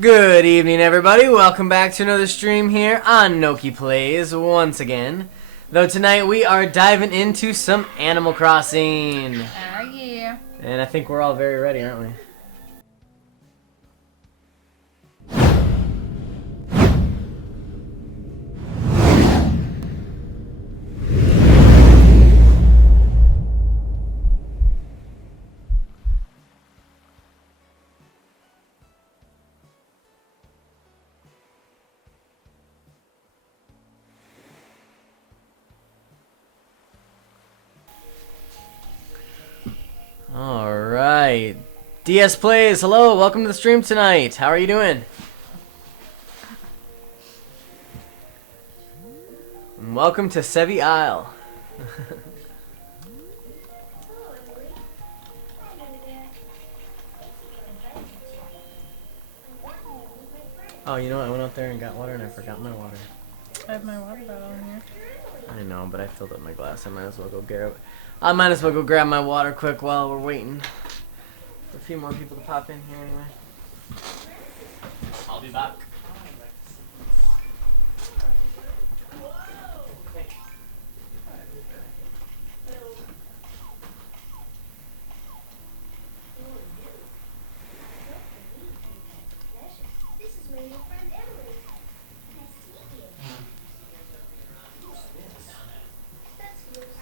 Good evening, everybody. Welcome back to another stream here on Noki Plays once again. Though tonight we are diving into some Animal Crossing. Oh, yeah. And I think we're all very ready, aren't we? Alright. DS Plays, hello, welcome to the stream tonight. How are you doing? And welcome to Sevi Isle. Oh, you know what? I went out there and got water and I forgot my water. I have my water bottle in here. I know, but I filled up my glass. I might as well go grab my water quick while we're waiting for a few more people to pop in here anyway. I'll be back.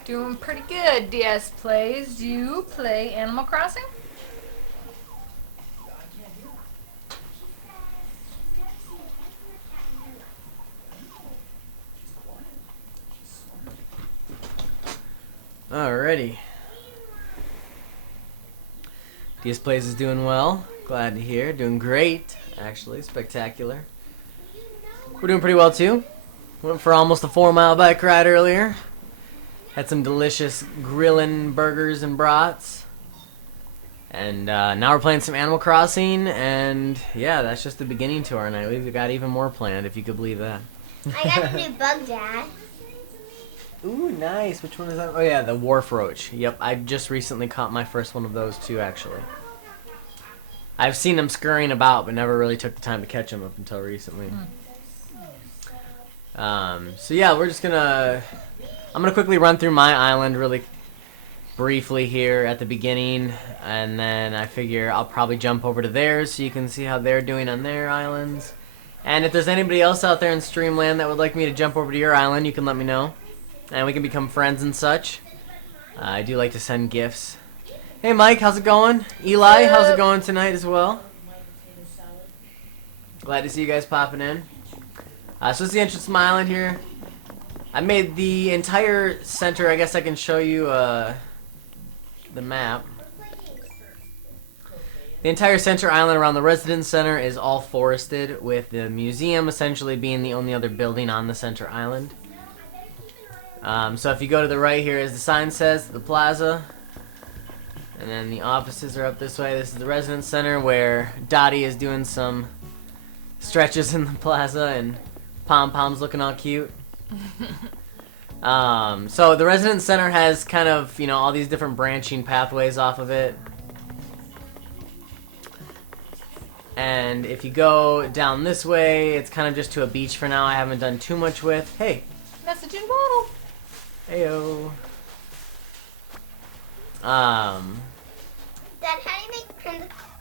Doing pretty good, DS Plays. Do you play Animal Crossing? Alrighty. DS Plays is doing well. Glad to hear. Doing great, actually. Spectacular. We're doing pretty well too. Went for almost a 4-mile bike ride earlier. Had some delicious grilling burgers and brats. And now we're playing some Animal Crossing, and yeah, that's just the beginning to our night. We've got even more planned, if you could believe that. I got a new bug, Dad. Ooh, nice. Which one is that? Oh yeah, the wharf roach. Yep, I just recently caught my first one of those too, actually. I've seen them scurrying about, but never really took the time to catch them up until recently. So yeah, we're just gonna... I'm going to quickly run through my island really briefly here at the beginning, and then I figure I'll probably jump over to theirs so you can see how they're doing on their islands. And if there's anybody else out there in Streamland that would like me to jump over to your island, you can let me know. And we can become friends and such. I do like to send gifts. Hey Mike, how's it going? Eli, how's it going tonight as well? Glad to see you guys popping in. So this is the entrance to my island here. I made the entire center. I guess I can show you the map. The entire center island around the residence center is all forested, with the museum essentially being the only other building on the center island. So if you go to the right here, as the sign says, the plaza. And then the offices are up this way. This is the residence center where Dottie is doing some stretches in the plaza and pom-poms looking all cute. So the residence center has kind of, you know, all these different branching pathways off of it. And if you go down this way, it's kind of just to a beach for now. I haven't done too much with. Hey. Message in bottle. Heyo. Dad, how do you make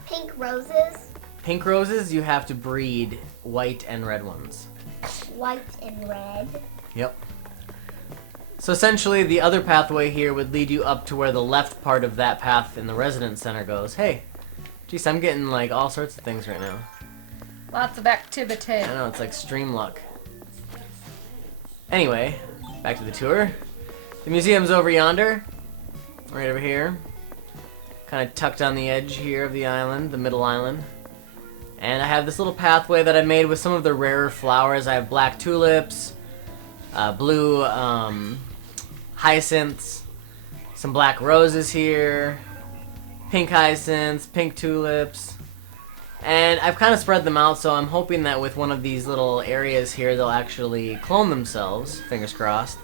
pink roses? Pink roses, you have to breed white and red ones. White and red. Yep. So essentially, the other pathway here would lead you up to where the left part of that path in the residence center goes. Hey, jeez, I'm getting like all sorts of things right now. Lots of activity. I know, it's like stream luck. Anyway, back to the tour. The museum's over yonder, right over here. Kind of tucked on the edge here of the island, the middle island. And I have this little pathway that I made with some of the rarer flowers. I have black tulips, blue hyacinths, some black roses here, pink hyacinths, pink tulips. And I've kind of spread them out, so I'm hoping that with one of these little areas here, they'll actually clone themselves. Fingers crossed.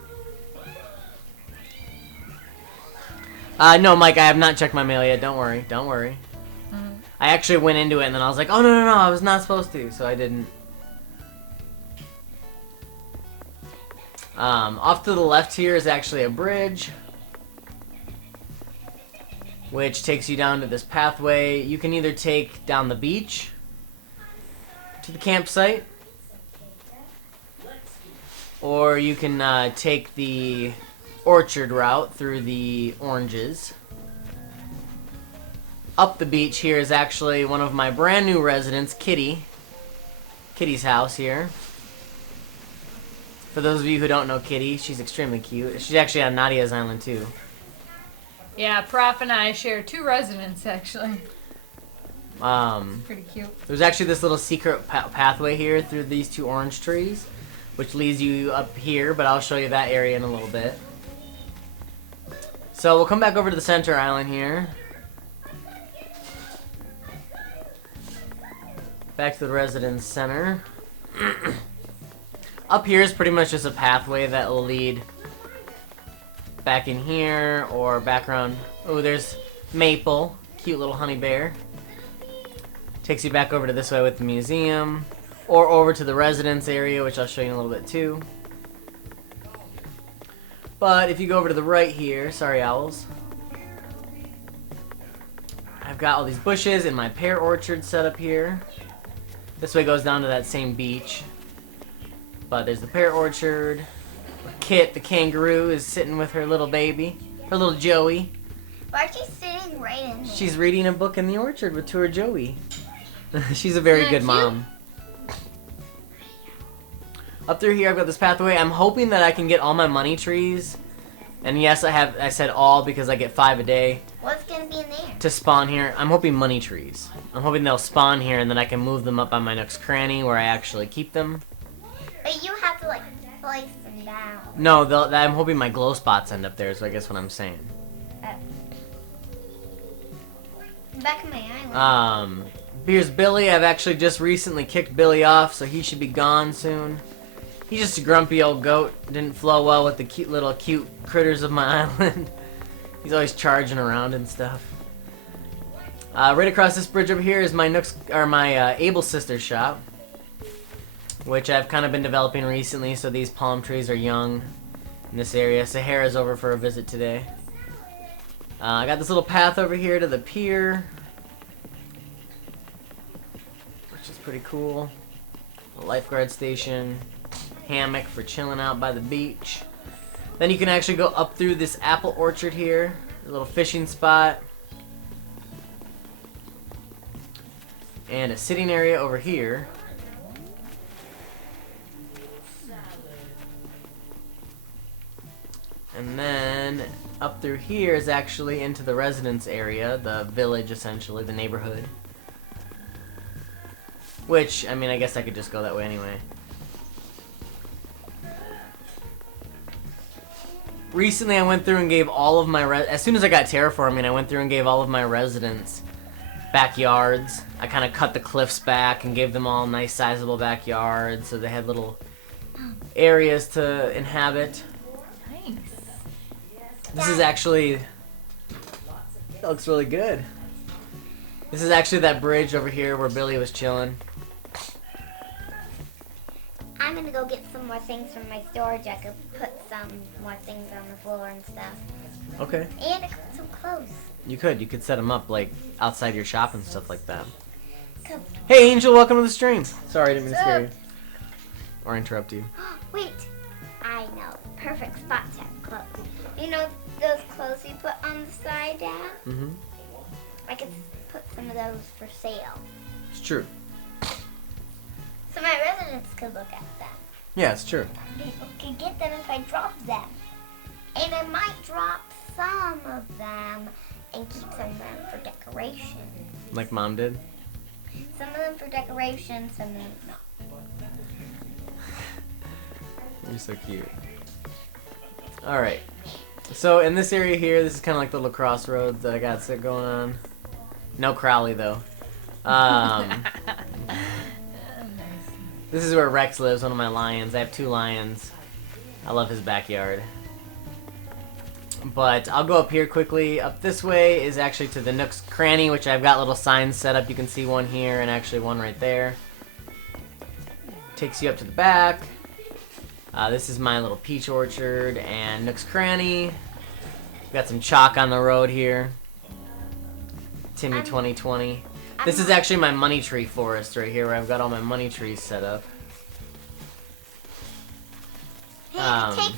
No, Mike, I have not checked my mail yet. Don't worry. Don't worry. I actually went into it and then I was like, oh no, I was not supposed to, so I didn't. Off to the left here is actually a bridge, which takes you down to this pathway. You can either take down the beach to the campsite, or you can take the orchard route through the oranges. Up the beach here is actually one of my brand new residents, Kitty. Kitty's house here. For those of you who don't know Kitty, she's extremely cute. She's actually on Nadia's island too. Yeah, Prof and I share 2 residents actually. Pretty cute. There's actually this little secret pathway here through these 2 orange trees, which leads you up here, but I'll show you that area in a little bit. So we'll come back over to the center island here. Back to the residence center. Up here is pretty much just a pathway that will lead back in here or back around. Oh, there's Maple, cute little honey bear. Takes you back over to this way with the museum, or over to the residence area, which I'll show you in a little bit too. But if you go over to the right here, sorry owls, I've got all these bushes and my pear orchard set up here. This way goes down to that same beach. But there's the pear orchard. Kit, the kangaroo, is sitting with her little baby, her little Joey. Why is she sitting right in here? She's reading a book in the orchard with her Joey. She's a very good mom. Up through here, I've got this pathway. I'm hoping that I can get all my money trees. And yes, I said all because I get 5 a day. What's gonna be in there? To spawn here. I'm hoping money trees. I'm hoping they'll spawn here and then I can move them up on my next cranny where I actually keep them. But you have to like place them down. No, I'm hoping my glow spots end up there, so I guess what I'm saying. Back in my island. Here's Billy. I've actually just recently kicked Billy off, so he should be gone soon. He's just a grumpy old goat. Didn't flow well with the cute critters of my island. He's always charging around and stuff. Right across this bridge over here is my Able Sister shop, which I've kind of been developing recently, so these palm trees are young in this area. Sahara's over for a visit today. I got this little path over here to the pier, which is pretty cool. A lifeguard station, hammock for chilling out by the beach. Then you can actually go up through this apple orchard here, a little fishing spot, and a sitting area over here. And then up through here is actually into the residence area, the village essentially, the neighborhood. Which, I mean, I guess I could just go that way anyway. Recently I went through and gave all of my, as soon as I got terraforming, I went through and gave all of my residents backyards. I kind of cut the cliffs back and gave them all nice sizable backyards so they had little areas to inhabit. Nice. This is actually, that looks really good. This is actually that bridge over here where Billy was chilling. I'm gonna go get some more things from my storage. I could put some more things on the floor and stuff. Okay. And I could put some clothes. You could set them up like outside your shop and stuff like that. Come. Hey Angel, welcome to the stream. Sorry, I didn't mean to scare you. Or interrupt you. Wait, I know. Perfect spot to have clothes. You know those clothes you put on the side down? Mm-hmm. I could put some of those for sale. It's true. So my residents could look at them. Yeah, it's true. People could get them if I drop them. And I might drop some of them and keep some of them for decoration. Like Mom did. Some of them for decoration, some of them not. You're so cute. Alright. So in this area here, this is kind of like the little crossroads that I got set going on. No Crowley though. This is where Rex lives, one of my lions. I have 2 lions. I love his backyard. But I'll go up here quickly. Up this way is actually to the Nook's Cranny, which I've got little signs set up. You can see one here and actually one right there. Takes you up to the back. This is my little peach orchard and Nook's Cranny. Got some chalk on the road here. Timmy 2020. This is actually my money tree forest right here, where I've got all my money trees set up. Hey, take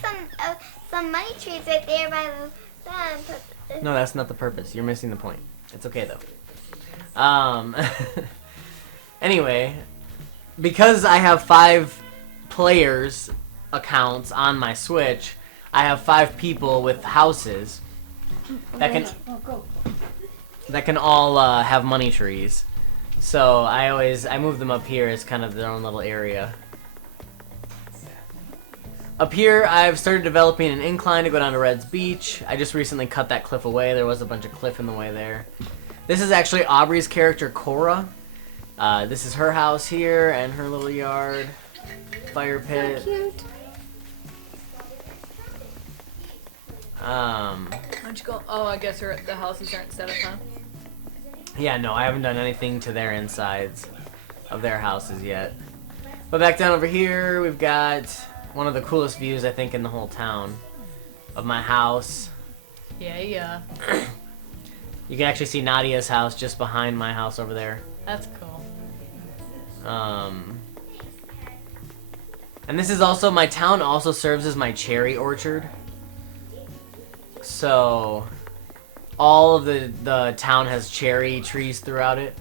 some money trees right there by the No, that's not the purpose. You're missing the point. It's okay though. Anyway, because I have 5 players accounts on my Switch, I have 5 people with houses that can all have money trees. So I move them up here as kind of their own little area. Up here, I've started developing an incline to go down to Red's Beach. I just recently cut that cliff away. There was a bunch of cliff in the way there. This is actually Aubrey's character, Cora. This is her house here and her little yard. Fire pit. So cute. Why don't you go? Oh, I guess the houses aren't set up, huh? Yeah, no, I haven't done anything to their insides of their houses yet. But back down over here, we've got one of the coolest views, I think, in the whole town of my house. Yeah. You can actually see Nadia's house just behind my house over there. That's cool. And this is also, my town also serves as my cherry orchard. So, all of the town has cherry trees throughout it.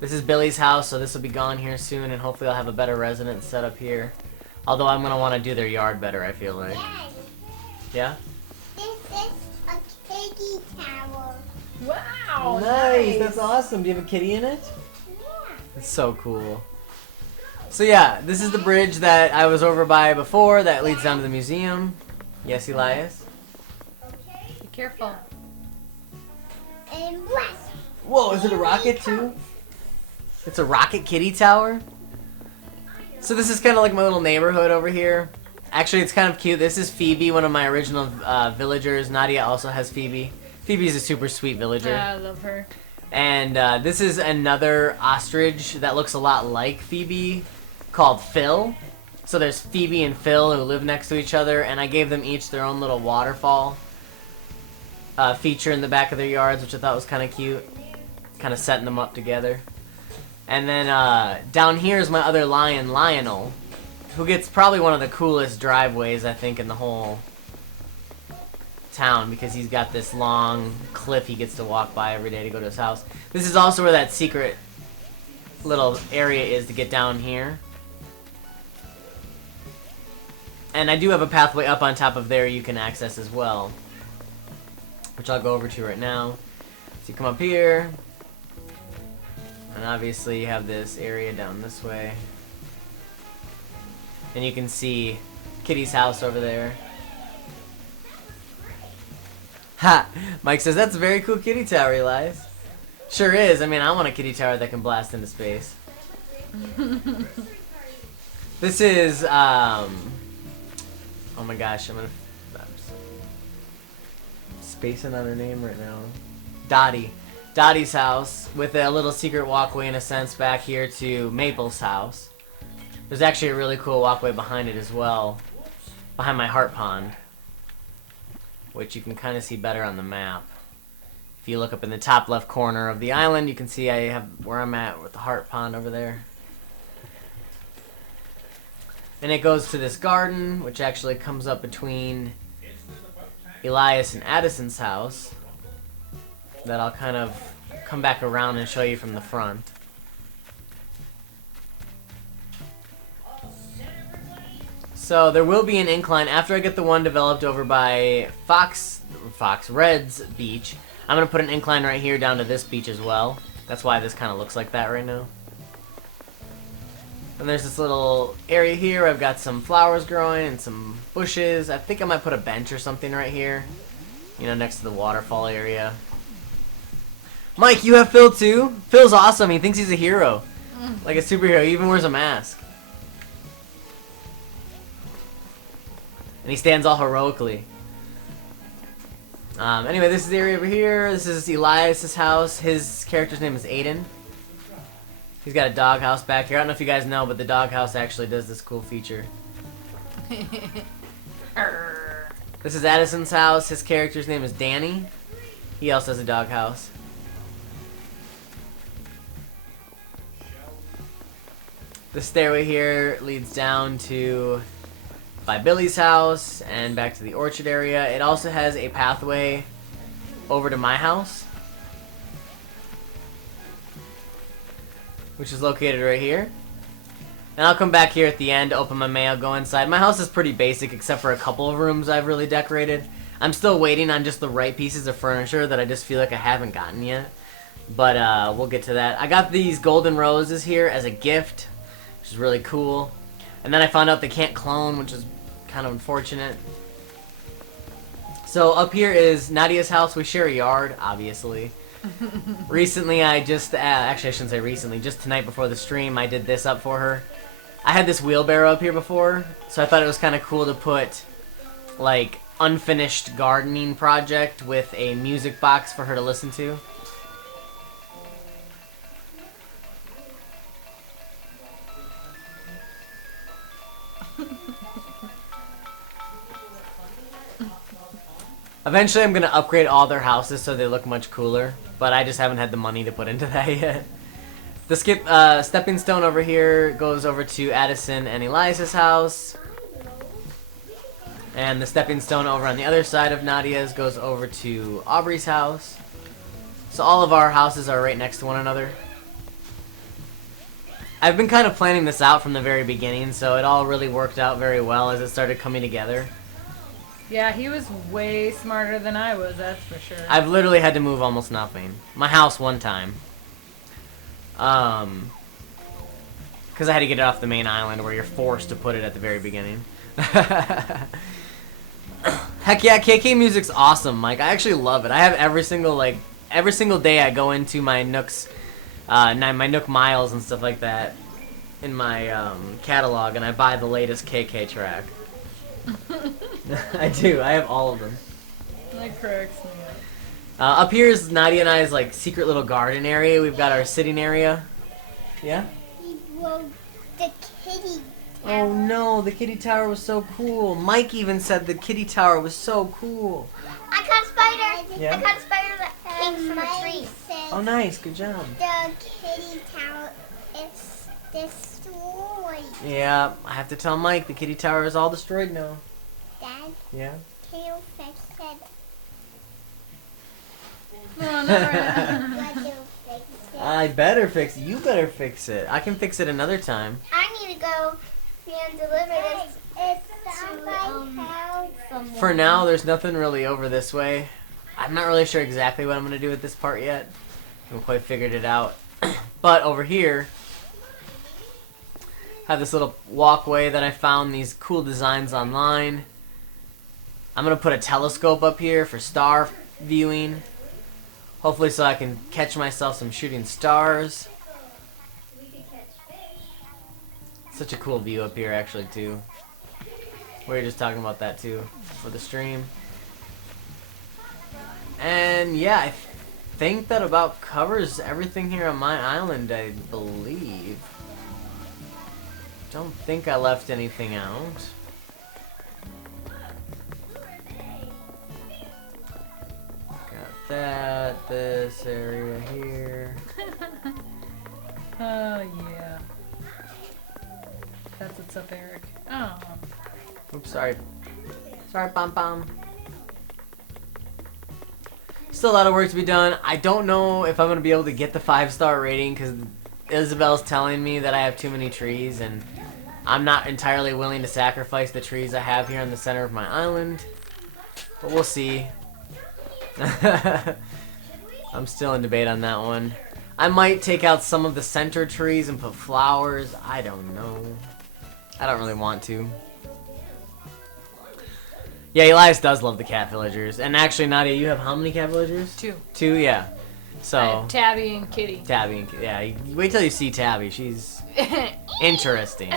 This is Billy's house, so this will be gone here soon, and hopefully I'll have a better residence set up here. Although I'm going to want to do their yard better, I feel like. Yeah? This is a kitty tower. Wow. Nice, that's awesome. Do you have a kitty in it? Yeah. It's so cool. So yeah, this is the bridge that I was over by before that leads down to the museum. Yes, Elias? Be careful. And bless. Whoa, is it a rocket too? It's a rocket kitty tower? So this is kind of like my little neighborhood over here. Actually, it's kind of cute. This is Phoebe, one of my original villagers. Nadia also has Phoebe. Phoebe's a super sweet villager. Yeah, I love her. And this is another ostrich that looks a lot like Phoebe, called Phil. So there's Phoebe and Phil who live next to each other, and I gave them each their own little waterfall feature in the back of their yards, which I thought was kind of cute. Kind of setting them up together. And then down here is my other lion, Lionel, who gets probably one of the coolest driveways, I think, in the whole town, because he's got this long cliff he gets to walk by every day to go to his house. This is also where that secret little area is to get down here. And I do have a pathway up on top of there you can access as well, which I'll go over to right now. So you come up here, and obviously you have this area down this way. And you can see Kitty's house over there. Ha! Mike says, that's a very cool kitty tower, Elias. Sure is. I mean, I want a kitty tower that can blast into space. This is, oh my gosh, I'm spacing on her name right now. Dottie. Dottie's house, with a little secret walkway in a sense back here to Maple's house. There's actually a really cool walkway behind it as well, behind my heart pond, which you can kind of see better on the map. If you look up in the top left corner of the island, you can see I have where I'm at with the heart pond over there. And it goes to this garden, which actually comes up between Elias and Addison's house, that I'll kind of come back around and show you from the front. So there will be an incline after I get the one developed over by Red's beach. I'm going to put an incline right here down to this beach as well. That's why this kind of looks like that right now. And there's this little area here where I've got some flowers growing and some bushes. I think I might put a bench or something right here, you know, next to the waterfall area. Mike, you have Phil too? Phil's awesome. He thinks he's a hero. Like a superhero. He even wears a mask. And he stands all heroically. Anyway, this is the area over here. This is Elias's house. His character's name is Aiden. He's got a doghouse back here. I don't know if you guys know, but the doghouse actually does this cool feature. This is Addison's house. His character's name is Danny. He also has a doghouse. The stairway here leads down to by Billy's house and back to the orchard area. It also has a pathway over to my house, which is located right here. And I'll come back here at the end, open my mail, go inside. My house is pretty basic except for a couple of rooms I've really decorated. I'm still waiting on just the right pieces of furniture that I just feel like I haven't gotten yet. But we'll get to that. I got these golden roses here as a gift, which is really cool. And then I found out they can't clone, which is kind of unfortunate. So up here is Nadia's house. We share a yard, obviously. Recently, I just, actually I shouldn't say recently, just tonight before the stream, I did this up for her. I had this wheelbarrow up here before, so I thought it was kind of cool to put, like, unfinished gardening project with a music box for her to listen to. Eventually, I'm going to upgrade all their houses so they look much cooler, but I just haven't had the money to put into that yet. The stepping stone over here goes over to Addison and Elias's house. And the stepping stone over on the other side of Nadia's goes over to Aubrey's house. So all of our houses are right next to one another. I've been kind of planning this out from the very beginning, so it all really worked out very well as it started coming together. Yeah, he was way smarter than I was, that's for sure. I've literally had to move almost nothing. My house one time. Because I had to get it off the main island where you're forced to put it at the very beginning. Heck yeah, KK music's awesome, Mike. I actually love it. I have every single day I go into my Nooks, my Nook Miles and stuff like that in my catalog, and I buy the latest KK track. I do. I have all of them. That cracks me up. Up here is Nadia and I's like secret little garden area. We've got our sitting area. Yeah? Well, the kitty Oh tower. no, the kitty tower was so cool. Mike even said the kitty tower was so cool. I caught a spider. Yeah? I caught a spider that came from a tree. Oh nice, good job. The kitty tower is destroyed. Yeah, I have to tell Mike the kitty tower is all destroyed now. Dad, Yeah? can you fix it? No, not right. Let you fix it. I better fix it. You better fix it. I can fix it another time. I need to go and deliver this to someone. For now, there's nothing really over this way. I'm not really sure exactly what I'm going to do with this part yet. I haven't quite figured it out. But over here, I have this little walkway that I found these cool designs online. I'm going to put a telescope up here for star viewing. Hopefully so I can catch myself some shooting stars. Such a cool view up here actually too. We were just talking about that too for the stream. And yeah, I think that about covers everything here on my island, I believe. Don't think I left anything out. Got that, this area here. Oh, yeah. That's what's up, Eric. Oh. Oops, sorry. Sorry, Pom Pom. Still a lot of work to be done. I don't know if I'm going to be able to get the 5-star rating because Isabel's telling me that I have too many trees and I'm not entirely willing to sacrifice the trees I have here in the center of my island. But we'll see. I'm still in debate on that one. I might take out some of the center trees and put flowers. I don't know. I don't really want to. Yeah, Elias does love the cat villagers. And actually, Nadia, you have how many cat villagers? 2. 2, yeah. I So, have Tabby and Kitty. Tabby, yeah, wait till you see Tabby. She's interesting.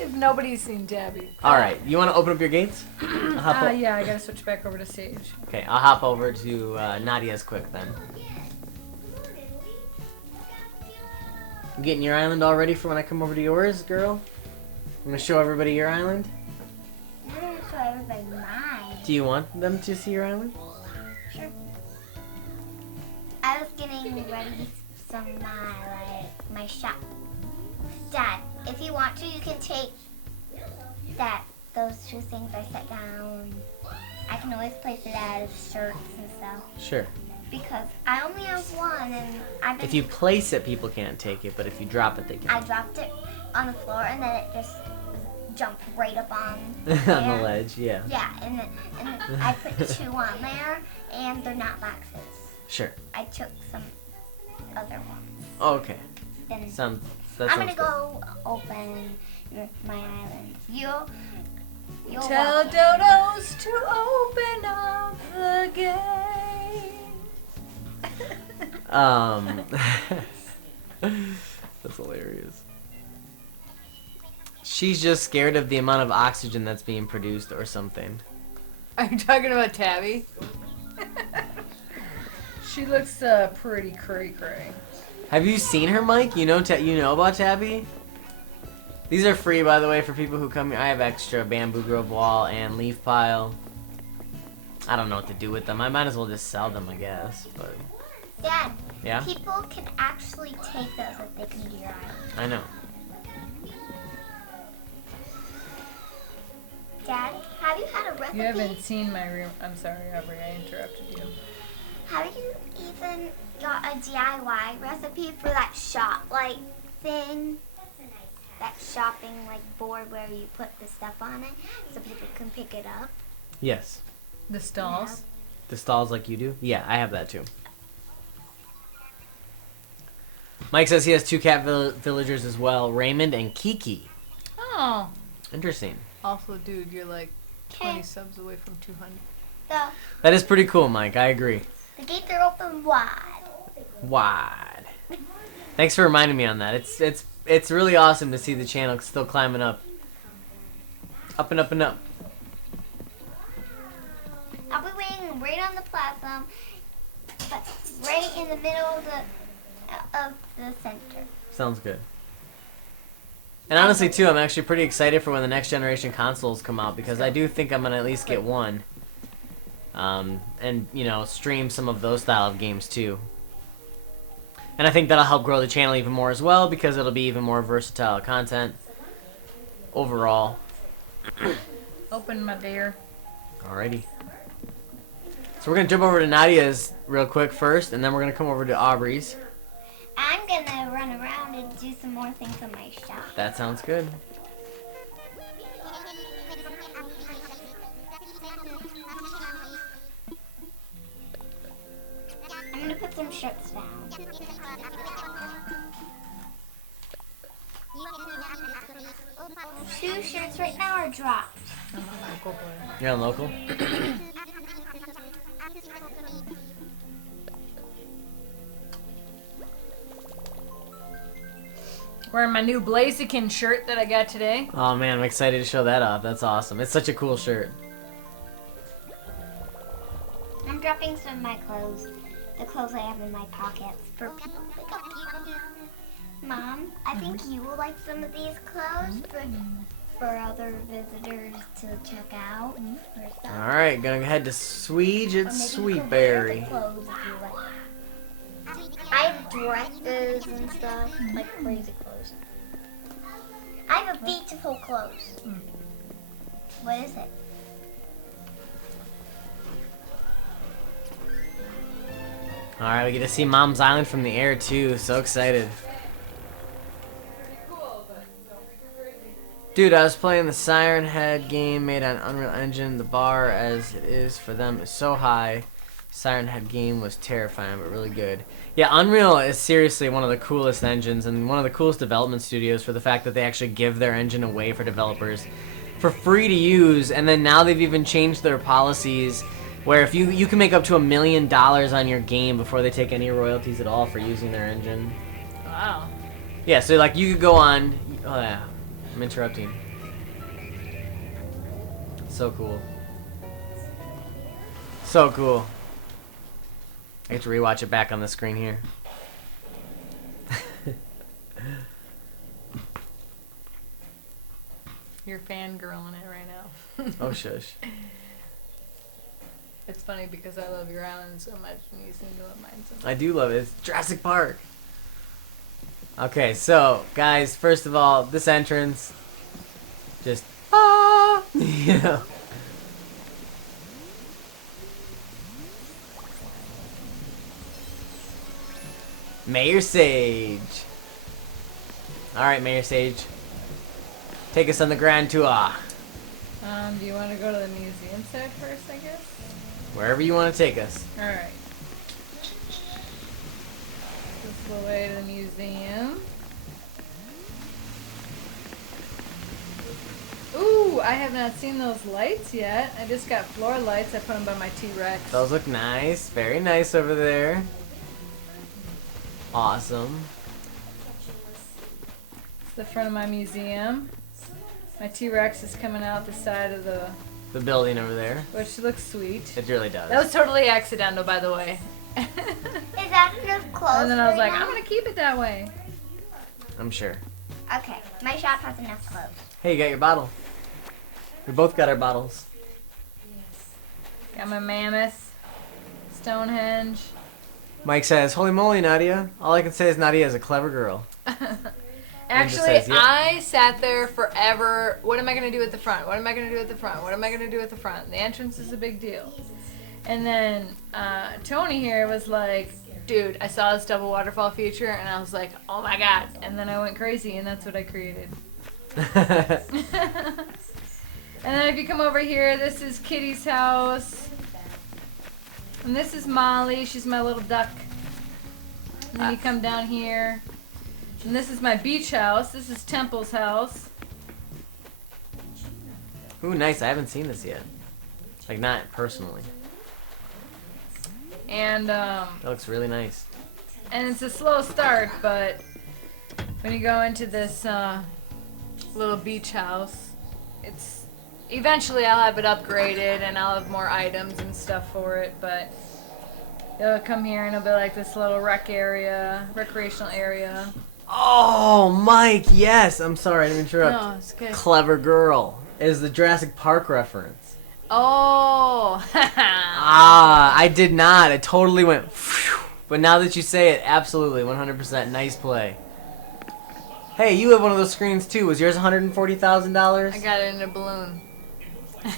If nobody's seen Tabby. All right, you want to open up your gates? I'll hop o- Yeah, I gotta switch back over to Sage. Okay, I'll hop over to Nadia's quick then. You getting your island all ready for when I come over to yours, girl? I'm gonna show everybody your island. I'm gonna show everybody mine. Do you want them to see your island? Sure. I was getting ready some my shop. Dad, if you want to, you can take those two things I set down. I can always place it as shirts and stuff. Sure. Because I only have one, and I've been. If you place it, people can't take it, but if you drop it, they can. I dropped it on the floor, and then it just jumped right up on On the ledge, yeah. Yeah, and I put two on there, and they're not boxes. Sure. I took some other ones. Okay. And That sounds I'm gonna good. go open my island. You'll Tell walk Dodos to open up the gate. That's hilarious. She's just scared of the amount of oxygen that's being produced or something. Are you talking about Tabby? She looks pretty cray-cray. Have you seen her, Mike? You know about Tabby? These are free, by the way, for people who come here. I have extra bamboo grove wall and leaf pile. I don't know what to do with them. I might as well just sell them, I guess. But Dad, yeah, people can actually take those if they come to your island. I know. Dad, have you had a recipe? You haven't seen my room. I'm sorry, Aubrey, I interrupted you. Have you even got a DIY recipe for that shop thing? That shopping board where you put the stuff on it so people can pick it up? Yes. The stalls? The stalls like you do? Yeah, I have that too. Mike says he has two cat villagers as well, Raymond and Kiki. Oh. Interesting. Also, dude, you're like 20 Okay. subs away from 200. That is pretty cool, Mike. I agree. The gates are open wide. Wide. Thanks for reminding me on that. It's really awesome to see the channel still climbing up. Up and up and up. I'll be waiting right on the platform, but right in the middle of the center. Sounds good. And honestly, too, I'm actually pretty excited for when the next generation consoles come out because I do think I'm going to at least get one. And, stream some of those style of games, too. And I think that'll help grow the channel even more as well because it'll be even more versatile content overall. Open, my dear. Alrighty. So we're going to jump over to Nadia's real quick first, and then we're going to come over to Aubrey's. I'm gonna run around and do some more things on my shop. That sounds good. I'm gonna put some shirts down. Two shirts right now are dropped. I'm a local boy. You're on local? Wearing my new Blaziken shirt that I got today. Oh man, I'm excited to show that off. That's awesome. It's such a cool shirt. I'm dropping some of my clothes. The clothes I have in my pockets for people to pick up. Mom, I think you will like some of these clothes for other visitors to check out or stuff. Alright, gonna head to Sweege Or at maybe you Sweet can wear Berry. the clothes if you like. I have dresses and stuff, like crazy clothes. I have a beautiful clothes. What is it? Alright, we get to see Mom's Island from the air too. So excited. Dude, I was playing the Siren Head game made on Unreal Engine. The bar as it is for them is so high. Siren Head game was terrifying, but really good. Yeah, Unreal is seriously one of the coolest engines and one of the coolest development studios for the fact that they actually give their engine away for developers for free to use, and then now they've even changed their policies where if you can make up to $1 million on your game before they take any royalties at all for using their engine. Wow. Yeah, so like you could go on. Oh yeah, I'm interrupting. So cool. So cool. I get to rewatch it back on the screen here. You're fangirling it right now. Oh, shush. It's funny because I love your island so much and you seem to love mine so much. I do love it. It's Jurassic Park. Okay, so, guys, first of all, this entrance, just, you know. Mayor Sage. Alright, Mayor Sage. Take us on the grand tour. Do you want to go to the museum side first, I guess? Wherever you want to take us. Alright. This is the way to the museum. Ooh, I have not seen those lights yet. I just got floor lights. I put them by my T-Rex. Those look nice. Very nice over there. Awesome. It's the front of my museum. My T-Rex is coming out the side of the building over there. which looks sweet. It really does. That was totally accidental, by the way. Is that enough clothes? And then I was for like, now? I'm gonna keep it that way. I'm sure. Okay, my shop has enough clothes. Hey, you got your bottle. We both got our bottles. Got my mammoth, Stonehenge. Mike says, "Holy moly, Nadia. All I can say is Nadia is a clever girl." Actually, says, yep. I sat there forever. What am I going to do at the front? What am I going to do at the front? What am I going to do at the front? The entrance is a big deal. And then Tony here was like, dude, I saw this double waterfall feature, and I was like, oh my god. And then I went crazy, and that's what I created. And then if you come over here, this is Kitty's house. And this is Molly. She's my little duck. And then you come down here. And this is my beach house. This is Temple's house. Ooh, nice. I haven't seen this yet. Like, not personally. And That looks really nice. it's a slow start, but when you go into this little beach house, it's eventually I'll have it upgraded and I'll have more items and stuff for it, but it'll come here and it'll be like this little recreational area. Oh, Mike, yes. I'm sorry, I didn't interrupt. No, it's good. Clever girl is the Jurassic Park reference. Oh. I did not. It totally went phew. But now that you say it, absolutely, 100% nice play. Hey, you have one of those screens too. Was yours $140,000? I got it in a balloon. It's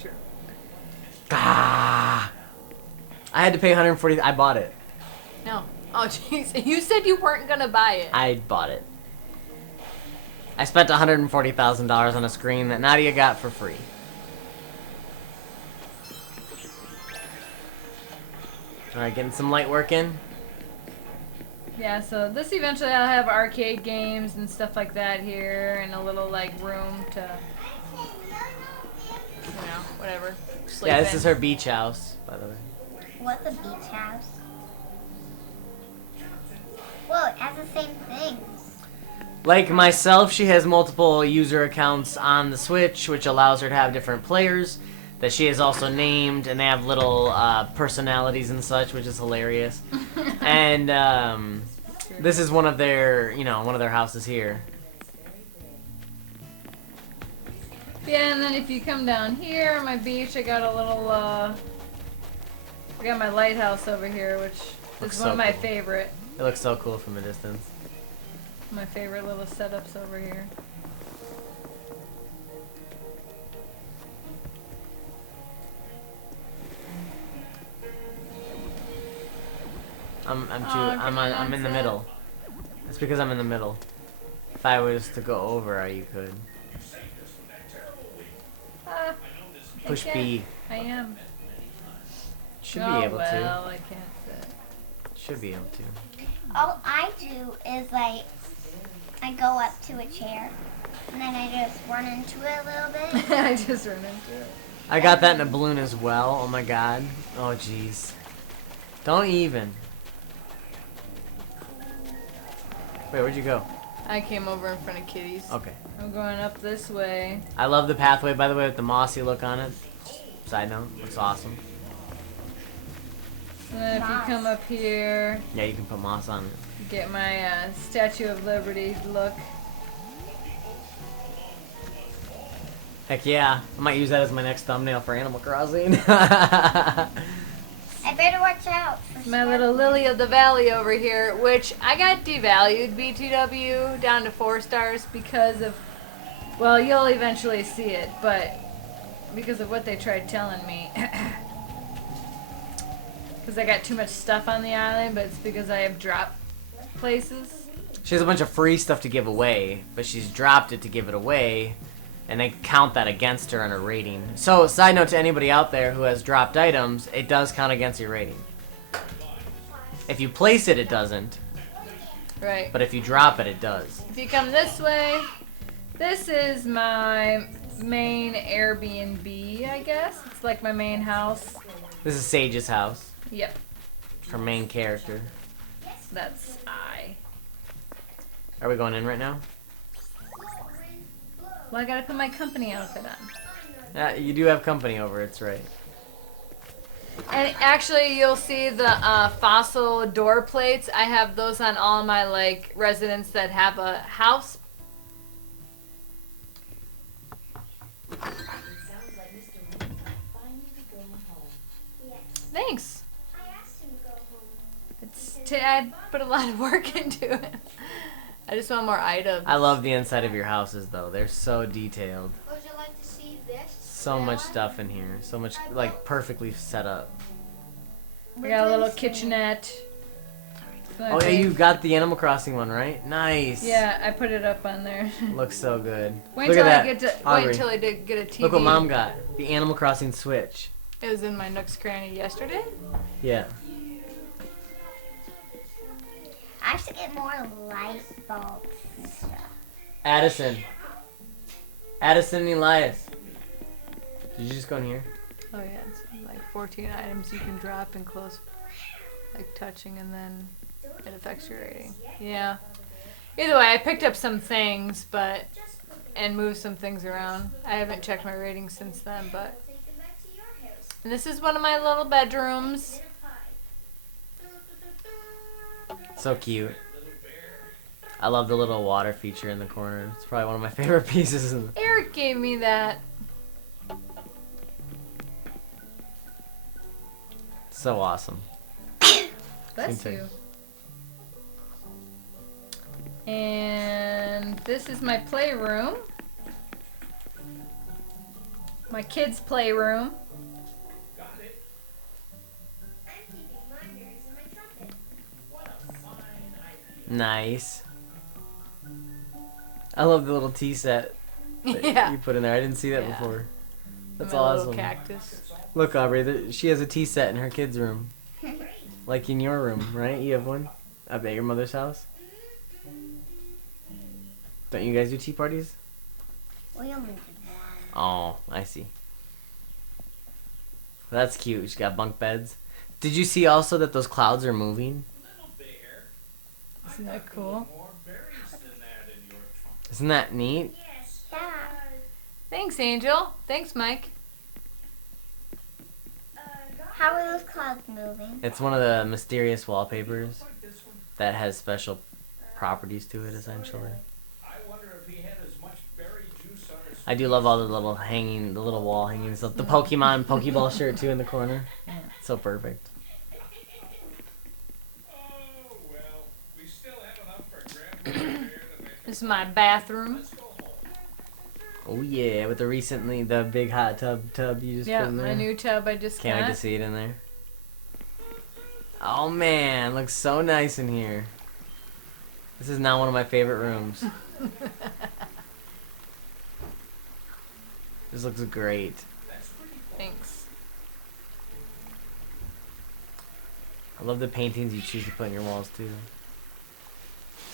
true. Ah. I had to pay $140. I bought it. No. Oh, jeez. You said you weren't going to buy it. I bought it. I spent $140,000 on a screen that Nadia got for free. Alright, getting some light work in. Yeah, so this eventually I'll have arcade games and stuff like that here, and a little like room to, whatever. Sleep Yeah, this in. is her beach house, by the way. What's a beach house? Whoa, it has the same things. Like myself, she has multiple user accounts on the Switch, which allows her to have different players that she has also named, and they have little personalities and such, which is hilarious. And this is one of their, one of their houses here. Yeah, and then if you come down here, my beach, I got a little, I got my lighthouse over here, which Looks is one so of my cool. favorite. It looks so cool from a distance. My favorite little setups over here. I'm in the middle. It's because I'm in the middle. If I was to go over, you could. Push can't. B. I am. Should Oh, be able well, to. I can't sit. Should be able to. All I do is I go up to a chair and then I just run into it a little bit. I just ran into it. I got that in a balloon as well. Oh my god. Oh jeez. Don't even. Wait, where'd you go? I came over in front of Kitty's. Okay. I'm going up this way. I love the pathway, by the way, with the mossy look on it. Side note, looks awesome. And then if you come up here, Yeah, you can put moss on it. get my Statue of Liberty look. Heck yeah. I might use that as my next thumbnail for Animal Crossing. I better watch out. My little Lily of the Valley over here, which I got devalued BTW down to 4 stars because of, well, you'll eventually see it, but because of what they tried telling me. Because I got too much stuff on the island, but it's because I have drop places. She has a bunch of free stuff to give away, but she's dropped it to give it away, and they count that against her on her rating. So, side note to anybody out there who has dropped items, it does count against your rating. If you place it, it doesn't. Right. But if you drop it, it does. If you come this way, this is my main Airbnb, I guess. It's like my main house. This is Sage's house. Yep. Her main character. That's I. Are we going in right now? Well, I gotta put my company outfit on. Yeah, you do have company over, it's right. And actually, you'll see the fossil door plates. I have those on all my like residents that have a house. Thanks. I put a lot of work into it. I just want more items. I love the inside of your houses, though. They're so detailed. Would you like to see this? So much stuff in here. So much, like, perfectly set up. We got a little kitchenette. Oh, yeah, you got the Animal Crossing one, right? Nice. Yeah, I put it up on there. Looks so good. Wait Look till at I that. get to Aubrey. wait till I did get a TV. Look what Mom got. The Animal Crossing Switch. It was in my Nook's Cranny yesterday. Yeah. I should get more light bulbs. Addison. Addison and Elias. Did you just go in here? Oh yeah, it's like 14 items you can drop in close, like touching, and then it affects your rating. Yeah. Either way, I picked up some things, and moved some things around. I haven't checked my rating since then, but. And this is one of my little bedrooms. So cute. I love the little water feature in the corner. It's probably one of my favorite pieces. Eric gave me that. So awesome. Bless Same you. And this is my playroom. My kids' playroom. Nice. I love the little tea set that Yeah. you put in there. I didn't see that Yeah. before. That's My awesome. little cactus. Look, Aubrey, she has a tea set in her kids' room. Like in your room, right? You have one up at your mother's house? Don't you guys do tea parties? We only did one. Oh, I see. That's cute. She got bunk beds. Did you see also that those clouds are moving? Isn't that cool? Isn't that neat? Yeah. Thanks, Angel. Thanks, Mike. How are those clouds moving? It's one of the mysterious wallpapers that has special properties to it, essentially. I do love all the little hanging, the little wall hanging stuff. The Pokemon Pokeball shirt, too, in the corner. So perfect. This is my bathroom. Oh, yeah, with the big hot tub you just Yeah, put in there. my new tub I just Can't got. wait to see it in there. Oh, man, looks so nice in here. This is now one of my favorite rooms. This looks great. Thanks. I love the paintings you choose to put on your walls, too.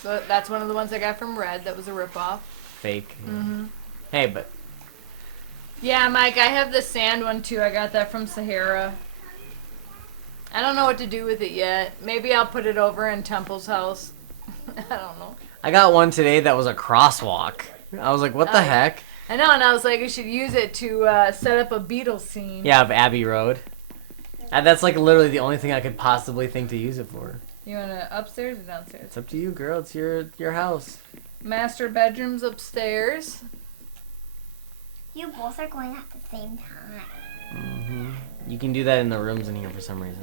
So that's one of the ones I got from Red. That was a ripoff. Fake. Mm-hmm. Hey, but Yeah, Mike, I have the sand one too. I got that from Sahara. I don't know what to do with it yet. Maybe I'll put it over in Temple's house. I don't know. I got one today that was a crosswalk. I was like, what the heck? I know, and I was like, I should use it to set up a Beatles scene. Yeah, of Abbey Road. And that's like literally the only thing I could possibly think to use it for. You want to upstairs or downstairs? It's up to you, girl. It's your house. Master bedroom's upstairs. You both are going at the same time. Hmm. You can do that in the rooms in here for some reason.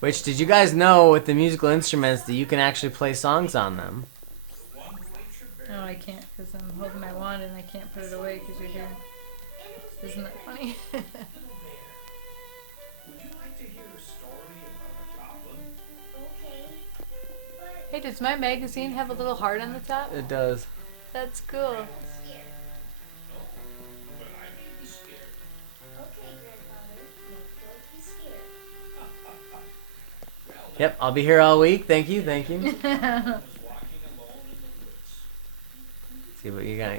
Which, did you guys know with the musical instruments that you can actually play songs on them? No, I can't because I'm holding my wand and I can't put it away because you're here. Isn't that funny? Hey, does my magazine have a little heart on the top? It does. That's cool. Yep, I'll be here all week. Thank you, thank you. See what you got.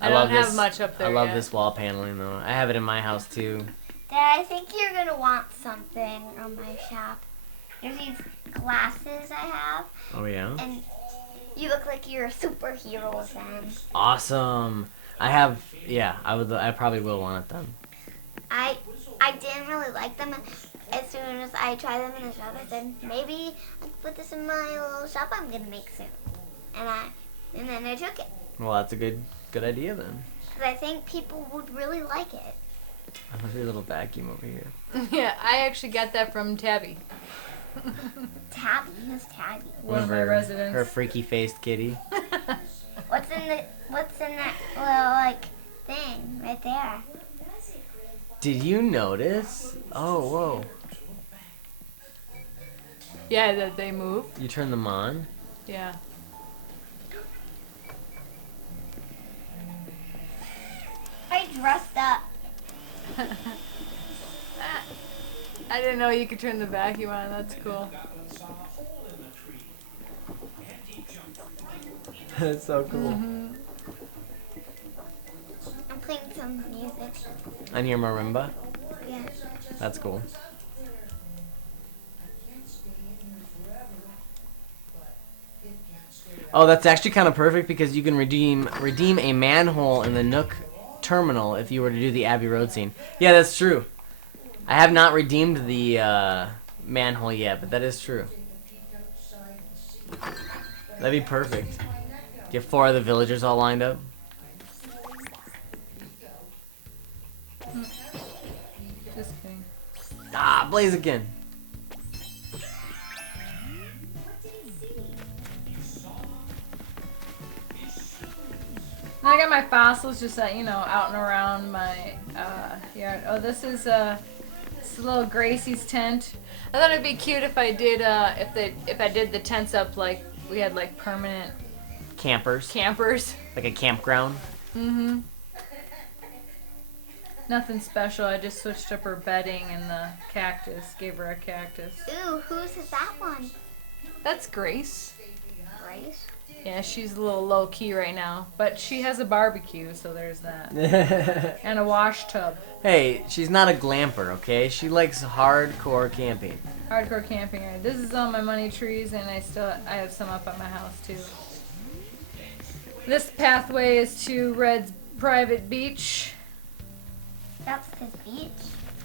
I don't have much up there I love yet. this wall paneling though. I have it in my house too. Dad, I think you're gonna want something on my shop. There's these glasses I have, Oh yeah. and you look like you're a superhero with them. Awesome. I probably will want it then. I didn't really like them. As soon as I tried them in the shop, I said maybe I could put this in my little shop I'm gonna make soon. And then I took it Well, that's a good idea then. because I think people would really like it. I love your little vacuum over here. Yeah, I actually got that from Tabby. Tabby, who's Tabby? One of my residents. Her freaky faced kitty. What's in that little like thing right there? Did you notice? Oh, whoa. Yeah, that they move. You turn them on? Yeah. I dressed up. I didn't know you could turn the vacuum on. That's cool. That's so cool. Mm-hmm. I'm playing some music. On your marimba? Yeah. That's cool. Oh, that's actually kind of perfect because you can redeem a manhole in the Nook terminal if you were to do the Abbey Road scene. Yeah, that's true. I have not redeemed the manhole yet, but that is true. That'd be perfect. Get 4 of the villagers all lined up. Just kidding. Ah, Blaziken. And I got my fossils just out and around my yard. Oh, this is this little Gracie's tent. I thought it'd be cute if I did if I did the tents up like we had like permanent Campers. campers. Like a campground. Mm-hmm. Nothing special. I just switched up her bedding and the cactus. Gave her a cactus. Ooh, whose is that one? That's Grace. Grace? Yeah, she's a little low key right now, but she has a barbecue, so there's that. And a wash tub. Hey, she's not a glamper, okay? She likes hardcore camping. Hardcore camping. Right? This is all my money trees, and I have some up at my house too. This pathway is to Red's private beach. That's his beach?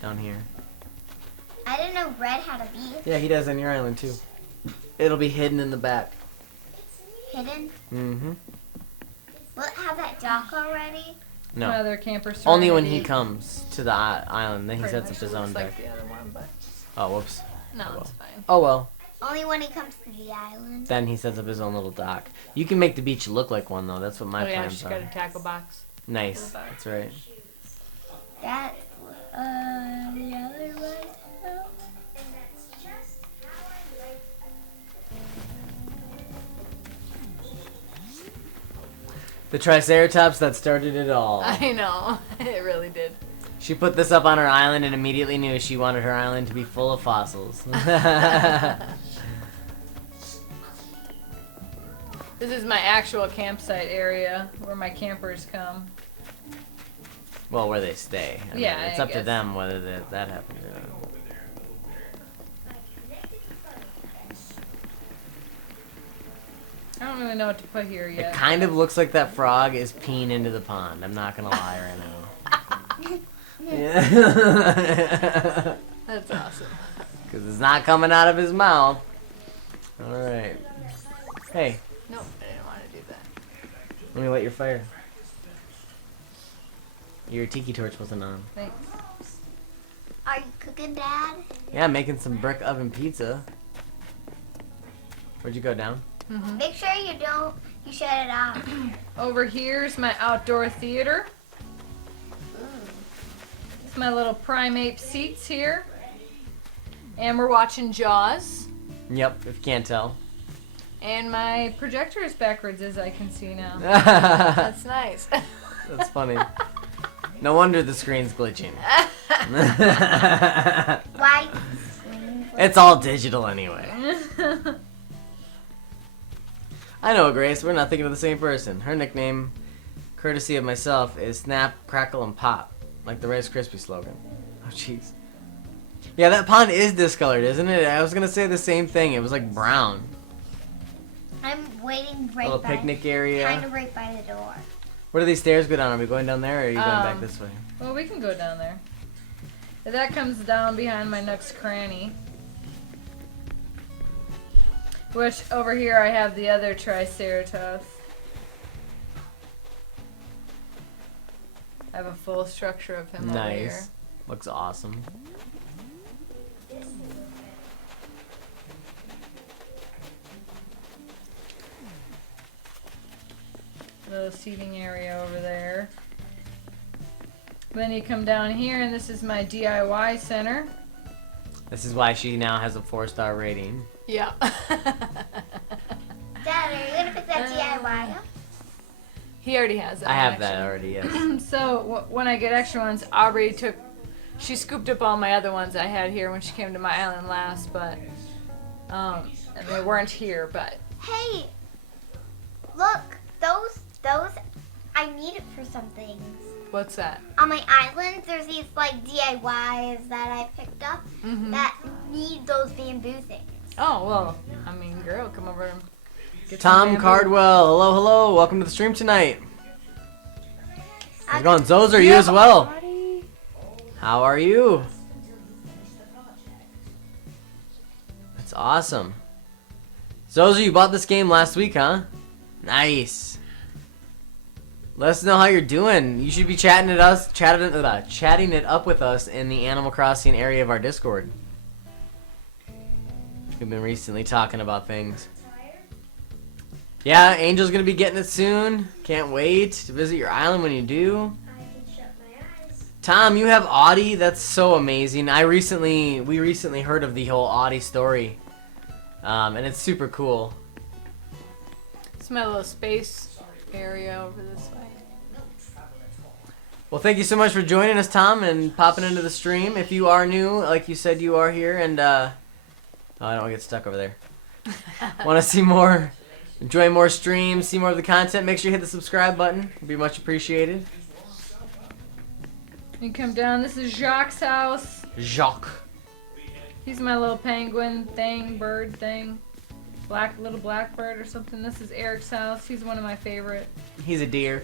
Down here. I didn't know Red had a beach. Yeah, he does on your island too. It'll be hidden in the back. Hidden? Mm-hmm. Will it have that dock already? No. Other campers. Only when he comes to the island, then he Pretty sets up much his looks own like deck. the other one, but Oh, whoops. no, Oh, well. it's fine. Oh well. Only when he comes to the island. Then he sets up his own little dock. You can make the beach look like one though. That's what my Oh yeah, plans she's are. got a tackle box. Nice. That's right. That's the other one. The Triceratops that started it all. I know. It really did. She put this up on her island and immediately knew she wanted her island to be full of fossils. This is my actual campsite area where my campers come. Well, where they stay. I mean, Yeah, it's I up to guess. them whether that happens or not. I don't really know what to put here It yet. kind of looks like that frog is peeing into the pond. I'm not gonna lie right now. Yeah. That's awesome. Because it's not coming out of his mouth. Alright. Hey, Nope, I didn't want to do that. let me light your fire. Your tiki torch wasn't on. Thanks. Are you cooking, Dad? Yeah, making some brick oven pizza. Where'd you go down? Make sure you shut it off. Over here's my outdoor theater. It's my little primate seats here. And we're watching Jaws. Yep, if you can't tell. And my projector is backwards, as I can see now. That's That's nice. funny. No wonder the screen's glitching. Why? It's all digital anyway. I know, Grace. We're not thinking of the same person. Her nickname, courtesy of myself, is Snap, Crackle, and Pop. Like the Rice Krispie slogan. Oh, jeez. Yeah, that pond is discolored, isn't it? I was going to say the same thing. It was like brown. I'm waiting right Little by picnic area. kind of right by the door. Where do these stairs go down? Are we going down there, or are you going back this way? Well, we can go down there. That comes down behind my Nook's cranny. Which, over here, I have the other Triceratops. I have a full structure of him over here. Nice. Looks awesome. Little seating area over there. Then you come down here, and this is my DIY center. This is why she now has a 4-star rating. Yeah. Dad, are you gonna pick that DIY up? He already has it. I have that already, yes. So when I get extra ones, Aubrey she scooped up all my other ones I had here when she came to my island last, but and they weren't here. But Hey, look, those I need it for some things. what's that? On my island, there's these like DIYs that I picked up that need those bamboo things. Oh well, I mean, girl, come over and get some Tom bamboo. Cardwell, hello, hello. Welcome to the stream tonight. How's it going? Zozer, you as well. Buddy. How are you? That's awesome. Zozer, you bought this game last week, huh? Nice. Let us know how you're doing. You should be chatting it up with us in the Animal Crossing area of our Discord. We've been recently talking about things. Yeah, Angel's gonna be getting it soon. Can't wait to visit your island when you do. Tom, you have Audie. That's so amazing. We recently heard of the whole Audie story, and it's super cool. It's my little space area over this way. Well, thank you so much for joining us, Tom, and popping into the stream. If you are new, like you said, you are here, and oh, I don't want to get stuck over there. Want to see more, enjoy more streams, see more of the content? Make sure you hit the subscribe button. It'd be much appreciated. You come down. This is Jacques' house. Jacques. He's my little penguin thing, bird thing. Little blackbird or something. This is Eric's house. He's one of my favorite. He's a deer.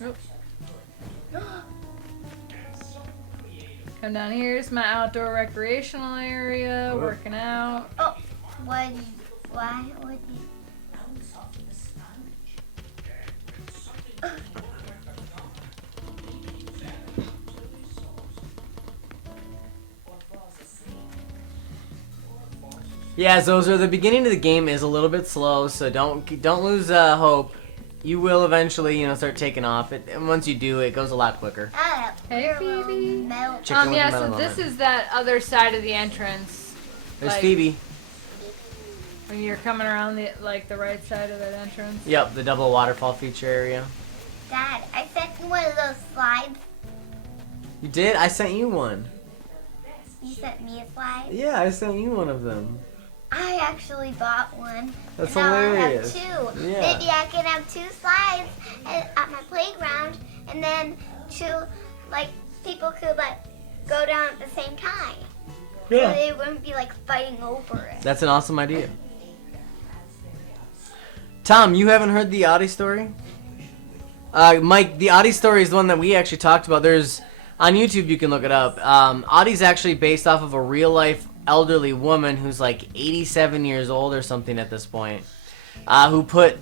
Oop. Come down here. It's my outdoor recreational area, Oh. working out. Oh, why would you? Yeah, Zozer, the beginning of the game is a little bit slow, so don't lose hope. You will eventually, start taking off. And once you do, it goes a lot quicker. Hey, Phoebe. Chicken with Yeah, the so melon this on it. is that other side of the entrance. There's like- Phoebe. When you're coming around the right side of that entrance. Yep, the double waterfall feature area. Dad, I sent you one of those slides. You did? I sent you one. You sent me a slide. Yeah, I sent you one of them. I actually bought one. That's and now hilarious. I have two. Yeah. Maybe I can have two slides at my playground, and then people could go down at the same time. Yeah. So they wouldn't be like fighting over it. That's an awesome idea. Tom, you haven't heard the Audie story? Mike, the Audie story is the one that we actually talked about. There's on YouTube, you can look it up. Audie's actually based off of a real life elderly woman who's like 87 years old or something at this point, who put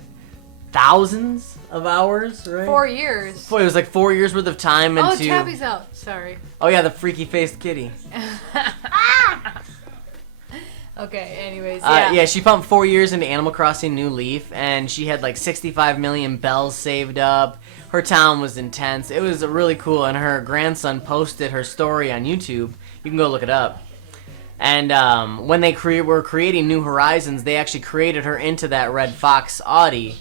thousands of hours, right? 4 years. It was like 4 years worth of time into. Oh, Tabby's out. Sorry. Oh yeah, the freaky faced kitty. Okay, anyways, yeah. Yeah, she pumped 4 years into Animal Crossing New Leaf, and she had like 65 million bells saved up. Her town was intense. It was really cool, and her grandson posted her story on YouTube. You can go look it up. And when they were creating New Horizons, they actually created her into that Red Fox Audie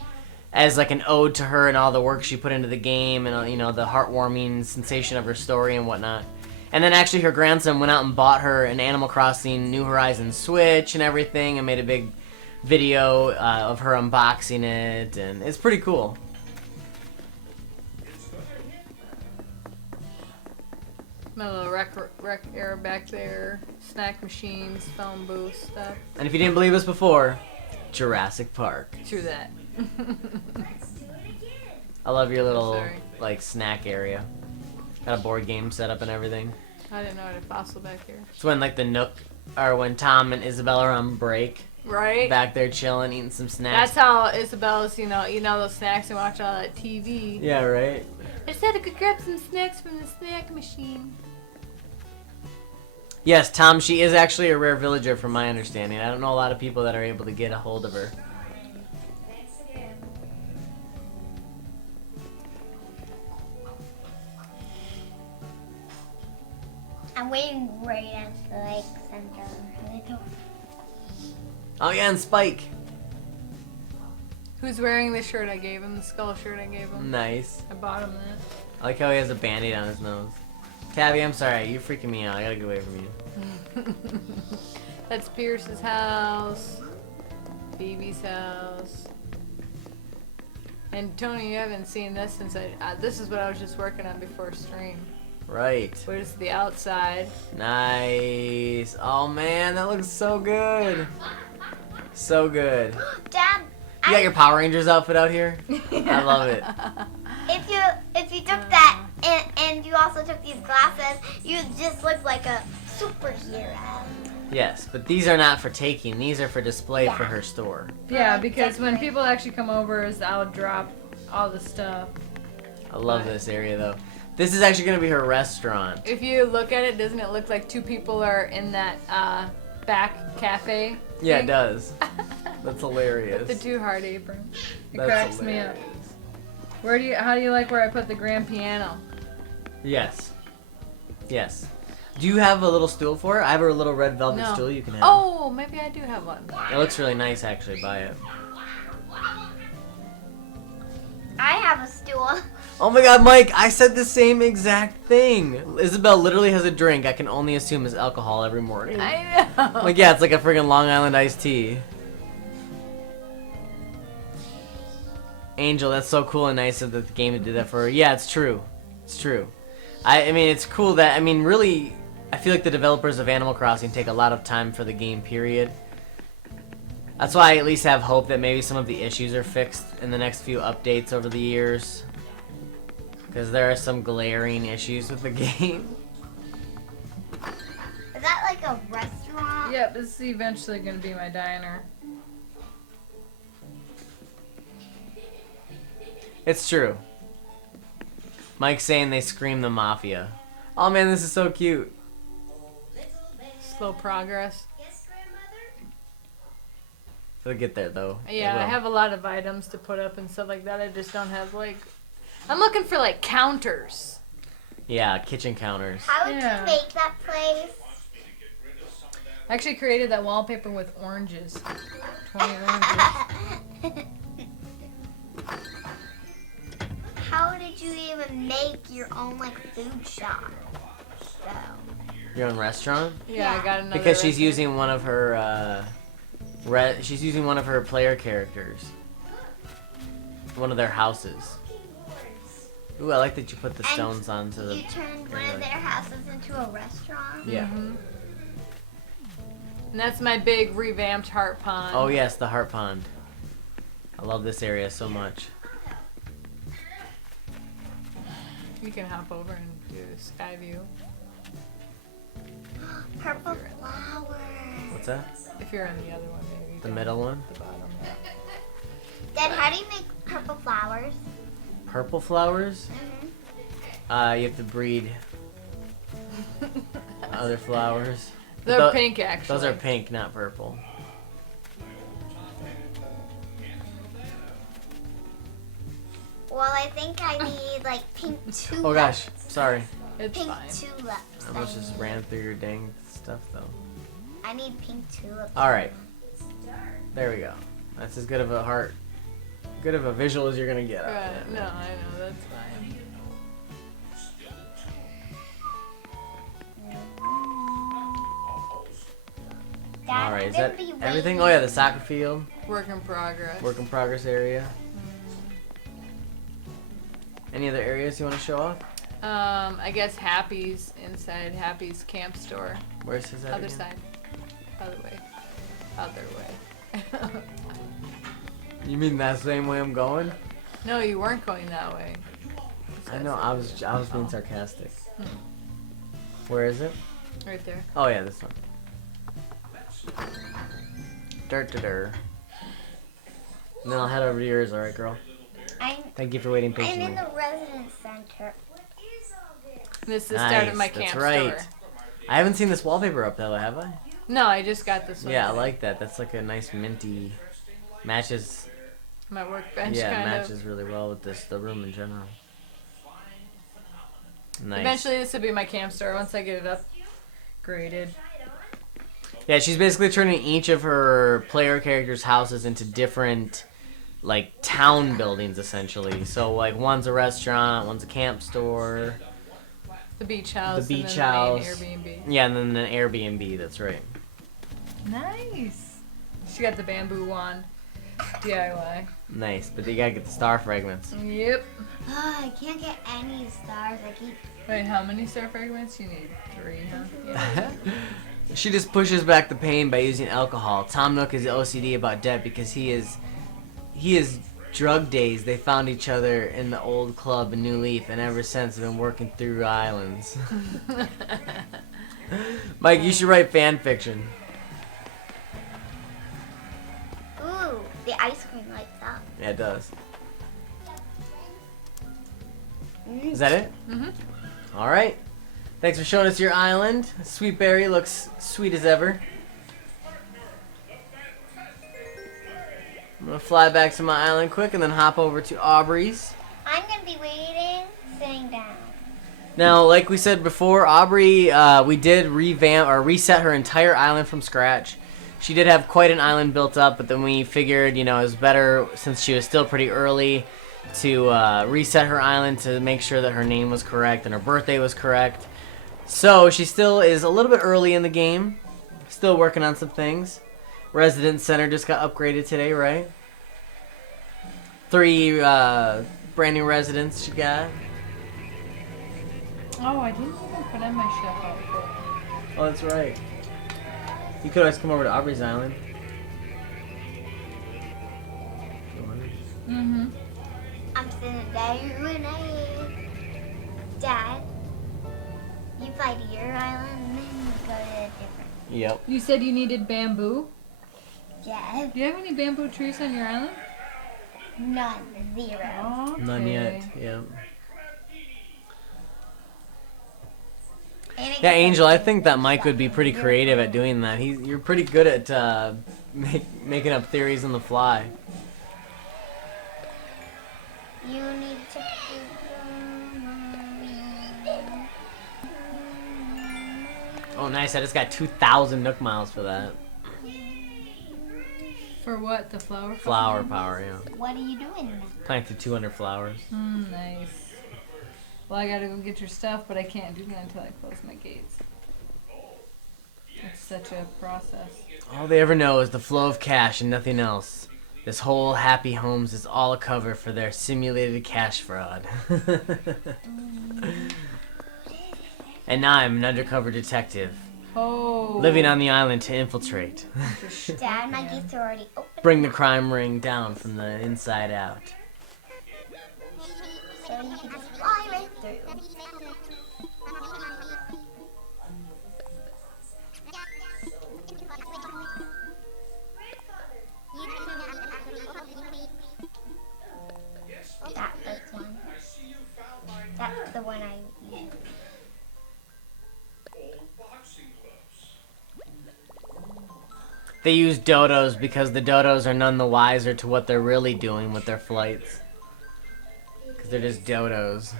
as like an ode to her and all the work she put into the game and you know, the heartwarming sensation of her story and whatnot. And then actually her grandson went out and bought her an Animal Crossing New Horizons Switch and everything and made a big video of her unboxing it, and it's pretty cool. My little rec area back there, snack machines, phone booth stuff. And if you didn't believe us before, Jurassic Park. True that. I love your little Sorry. like snack area. Got a board game set up and everything. I didn't know I had a fossil back here. It's when like the Nook, or when Tom and Isabella are on break, Right? back there chilling, eating some snacks. That's how Isabella's, eating all those snacks and watching all that TV. Yeah, right. I said I could grab some snacks from the snack machine. Yes, Tom, she is actually a rare villager from my understanding. I don't know a lot of people that are able to get a hold of her. I'm waiting right at the lake center. Oh yeah, and Spike. Who's wearing the shirt I gave him? The skull shirt I gave him? Nice. I bought him that. I like how he has a band-aid on his nose. Tabby, I'm sorry. You're freaking me out. I gotta get away from you. That's Pierce's house. Phoebe's house. And Tony, you haven't seen this since this is what I was just working on before stream. Right. Where's the outside? Nice. Oh man, that looks so good. So good. Dad, You got your Power Rangers outfit out here? I love it. if you took that and you also took these glasses, you just look like a superhero. Yes, but these are not for taking. These are for display for her store. Yeah, because when people actually come over, I'll drop all the stuff. I love this area though. This is actually going to be her restaurant. If you look at it, doesn't it look like two people are in that back cafe? Yeah, it thing? does. That's hilarious. The two heart aprons. It That's cracks me up. hilarious. How do you like where I put the grand piano? Yes. Yes. Do you have a little stool for it? I have a little red velvet No. stool you can have. Oh, maybe I do have one. It looks really nice actually. Buy it. I have a stool. Oh my god, Mike, I said the same exact thing. Isabel literally has a drink I can only assume is alcohol every morning. I know. Like, yeah, it's like a friggin' Long Island iced tea. Angel, that's so cool and nice of the game to do that for her. Yeah, it's true. It's true. I mean, it's cool that, really, I feel like the developers of Animal Crossing take a lot of time for the game, period. That's why I at least have hope that maybe some of the issues are fixed in the next few updates over the years. Because there are some glaring issues with the game. Is that like a restaurant? Yep, this is eventually going to be my diner. It's true. Mike's saying they scream the mafia. Oh man, this is so cute. Slow progress. They'll get there though. Yeah, They I will. have a lot of items to put up and stuff like that. I just don't have I'm looking for counters. Yeah, kitchen counters. How would Yeah. you make that place? I actually created that wallpaper with oranges. 20 oranges. How did you even make your own food shop? So. Your own restaurant? Yeah, I got another. Because she's recipe. using one of her she's using one of her player characters. One of their houses. Ooh, I like that you put the stones onto the. You turned one of their houses into a restaurant? Yeah. Mhm. And that's my big revamped heart pond. Oh yes, the heart pond. I love this area so much. You can hop over and do sky view. Purple flowers. What's that? If you're on the other one, maybe. The middle one? The bottom. Dad, how do you make purple flowers? Purple flowers? Mm-hmm. You have to breed other flowers. They're pink, actually. Those are pink, not purple. Well, I think I need like pink tulips. Oh gosh, sorry. It's Pink fine. tulips. I almost just ran through your dang stuff though. I need pink tulips. Alright. There we go. That's as good of a visual as you're gonna get. Right. No, I know, that's fine. Dad, Alright, I'm is gonna that be everything? waiting. Oh yeah, the soccer field. Work in progress. Work in progress area. Any other areas you want to show off? I guess Happy's inside Happy's camp store. Where's his at Other again? side. Other way. Other way. You mean that same way I'm going? No, you weren't going that way. I know, I was being sarcastic. Where is it? Right there. Oh yeah, this one. Dirt to dirt. And then I'll head over to yours, alright girl? Thank you for waiting I'm in patiently. the residence center. This is the start of my camp that's right. store. I haven't seen this wallpaper up though, have I? No, I just got this one. Yeah, I today. like that. That's like a nice minty matches. My workbench Yeah, kind matches really well with the room in general. Nice. Eventually, this will be my camp store once I get it upgraded. Yeah, she's basically turning each of her player characters' houses into different, like, town buildings, essentially. So, like, one's a restaurant, one's a camp store. The beach house. The beach and then house. The main Airbnb. Yeah, and then an Airbnb, that's right. Nice. She got the bamboo wand. DIY. Nice, but you gotta get the star fragments. Yep. Oh, I can't get any stars. I keep. Wait, how many star fragments? You need 3, huh? Yeah. She just pushes back the pain by using alcohol. Tom Nook is OCD about debt because he is drug dazed. They found each other in the old club in New Leaf, and ever since have been working through islands. Mike, you should write fan fiction. Ooh, the ice cream lights up. Yeah, it does. Is that it? Mm-hmm. All right. Thanks for showing us your island. Sweet Berry looks sweet as ever. I'm gonna fly back to my island quick and then hop over to Aubrey's. I'm gonna be waiting, sitting down. Now, like we said before, Aubrey, we did revamp or reset her entire island from scratch. She did have quite an island built up, but then we figured, you know, it was better since she was still pretty early to reset her island to make sure that her name was correct and her birthday was correct. So she still is a little bit early in the game, still working on some things. Residence Center just got upgraded today, right? 3 brand new residents she got. Oh, I didn't even put on my chef outfit. Oh, that's right. You could always come over to Aubrey's island. Mm-hmm. I'm sitting there with a Dad. You fly to your island and then you go to a different. Yep. You said you needed bamboo? Yes. Do you have any bamboo trees on your island? None. 0. Okay. None yet. Yep. And it Yeah, gets Angel, I everything think that Mike stuck. would be pretty creative at doing that. You're pretty good at making up theories on the fly. You need to. Oh, nice. I just got 2,000 Nook miles for that. For what? The flower? Flower power, yeah. What are you doing now? Planted 200 flowers. Nice. Well, I gotta go get your stuff, but I can't do that until I close my gates. It's such a process. All they ever know is the flow of cash and nothing else. This whole Happy Homes is all a cover for their simulated cash fraud. And now I'm an undercover detective. Oh. Oh. Living on the island to infiltrate. Dad, my gates are already open. Bring the crime ring down from the inside out. So you can just fly right through. That first one. That's the one I use. They use dodos because the dodos are none the wiser to what they're really doing with their flights. Because they're just dodos.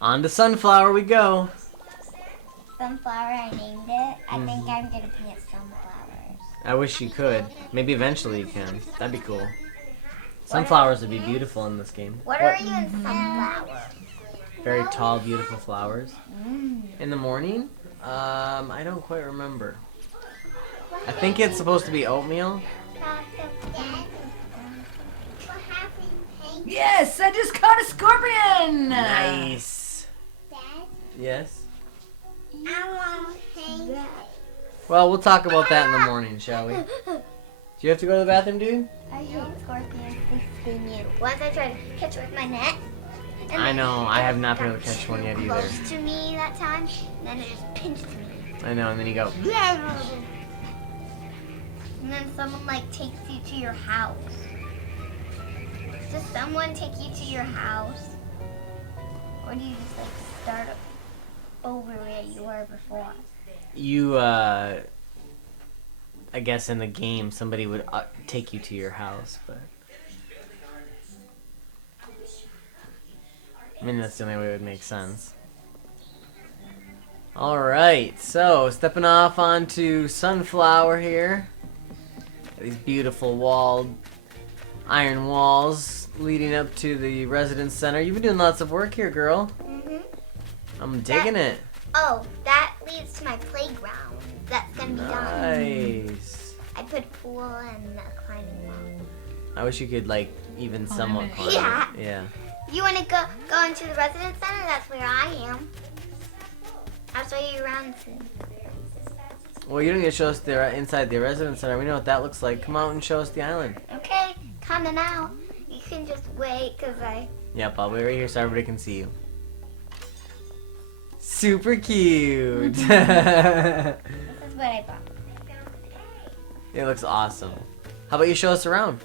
On to Sunflower we go. Sunflower, I named it. I think I'm gonna plant sunflowers. I wish you could. Maybe eventually you can. That'd be cool. Sunflowers would be beautiful in this game. What are you in sunflower? Very tall, beautiful flowers. In the morning? I don't quite remember. I think it's supposed to be oatmeal. Yes, I just caught a scorpion. Nice. Dad, Yes? I want pancakes. Well, we'll talk about that in the morning, shall we? Do you have to go to the bathroom, dude? I hate scorpions. They sting you. Once I tried to catch it with my net. and I then know. I have not been got able to catch one yet either. Close to me that time, and then it just pinched me. I know, and then you go. And then someone like takes you to your house. Does someone take you to your house? Or do you just like start over where you were before? You, I guess in the game, somebody would take you to your house, but... I mean, that's the only way it would make sense. Alright, so, stepping off onto Sunflower here. These beautiful walled iron walls leading up to the residence center. You've been doing lots of work here, girl. I'm digging it. Oh, that leads to my playground. That's gonna be done. Nice. I put pool and a climbing wall. I wish you could, like, even somewhat climb. Yeah. Yeah. You wanna go into the residence center? That's where I am. I'll show you around soon. Well, you don't need to show us the inside the residence center. We know what that looks like. Come out and show us the island. Okay, coming out. You can just wait, cause Yep, I'll wait right here so everybody can see you. Super cute. this is what I bought. It looks awesome. How about you show us around?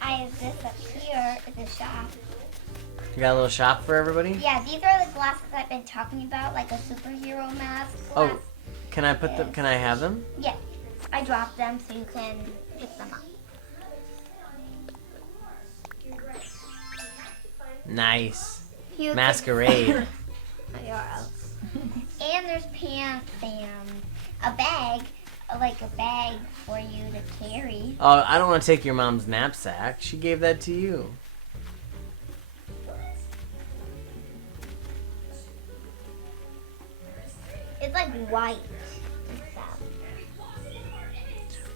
I have this up here at the shop. You got a little shop for everybody? Yeah, these are the glasses I've been talking about, like a superhero mask glass. Oh, can I put them? Can I have them? Yeah, I dropped them so you can pick them up. Nice. You Masquerade. And there's pants and a bag, like a bag for you to carry. Oh, I don't want to take your mom's knapsack. She gave that to you. It's like white and stuff.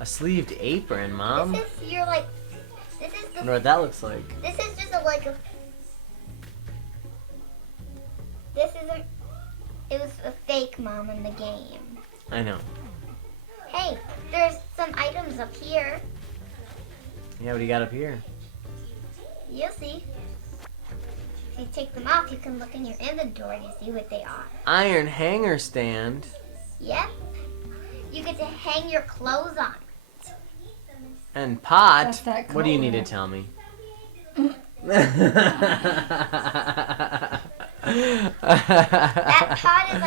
A sleeved apron, Mom. This is your like. This is I the. wonder what that looks like. This is just a like a. This isn't. It was a fake mom in the game. I know. Hey, there's some items up here. Yeah, what do you got up here? You'll see. If you take them off, you can look in your inventory to see what they are. Iron hanger stand. Yep. You get to hang your clothes on. And pot. What's that What do you need to called? tell me? That pot is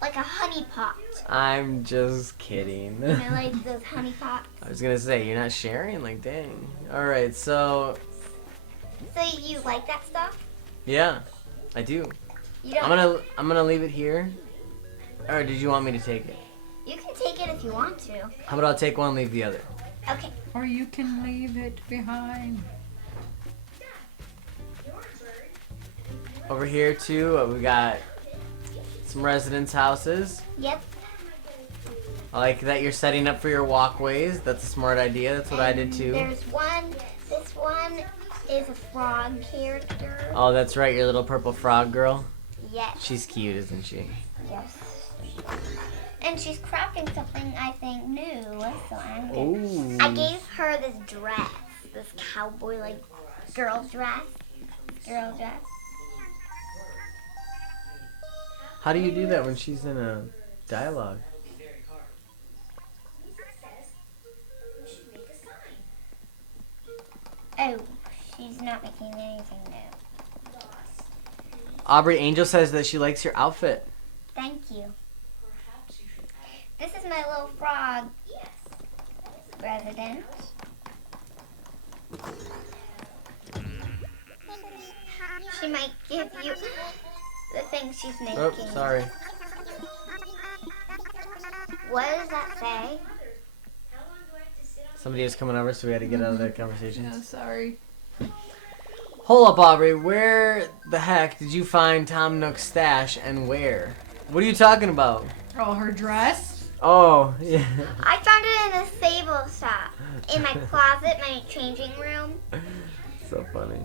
like a honey pot. I'm just kidding. You know, like those honey pots. I was gonna say, you're not sharing? Like, dang. Alright, so, So you like that stuff? yeah, I do. You don't. I'm gonna leave it here. Or did you want me to take it? You can take it if you want to. How about I'll take one and leave the other? Okay. Or you can leave it behind. Over here, too, we got Some residence houses. Yep. I like that you're setting up for your walkways. That's a smart idea. That's what I did too. There's one. This one is a frog character. Oh, that's right, your little purple frog girl. Yes. She's cute, isn't she? Yes. And she's crafting something I think new. So I'm gonna, Ooh. I gave her this dress, this cowboy like girl dress. How do you do that when she's in a dialogue? Oh, she's not making anything new. Aubrey Angel says that she likes your outfit. Thank you. This is my little frog resident. She might give you the thing she's making. Oh, sorry. What does that say? Somebody is coming over, so we had to get out of that conversation. Yeah, sorry. Hold up, Aubrey. Where the heck did you find Tom Nook's stash and where? What are you talking about? Oh, her dress? Oh, yeah. I found it in a sable shop. In my closet, my changing room. So funny.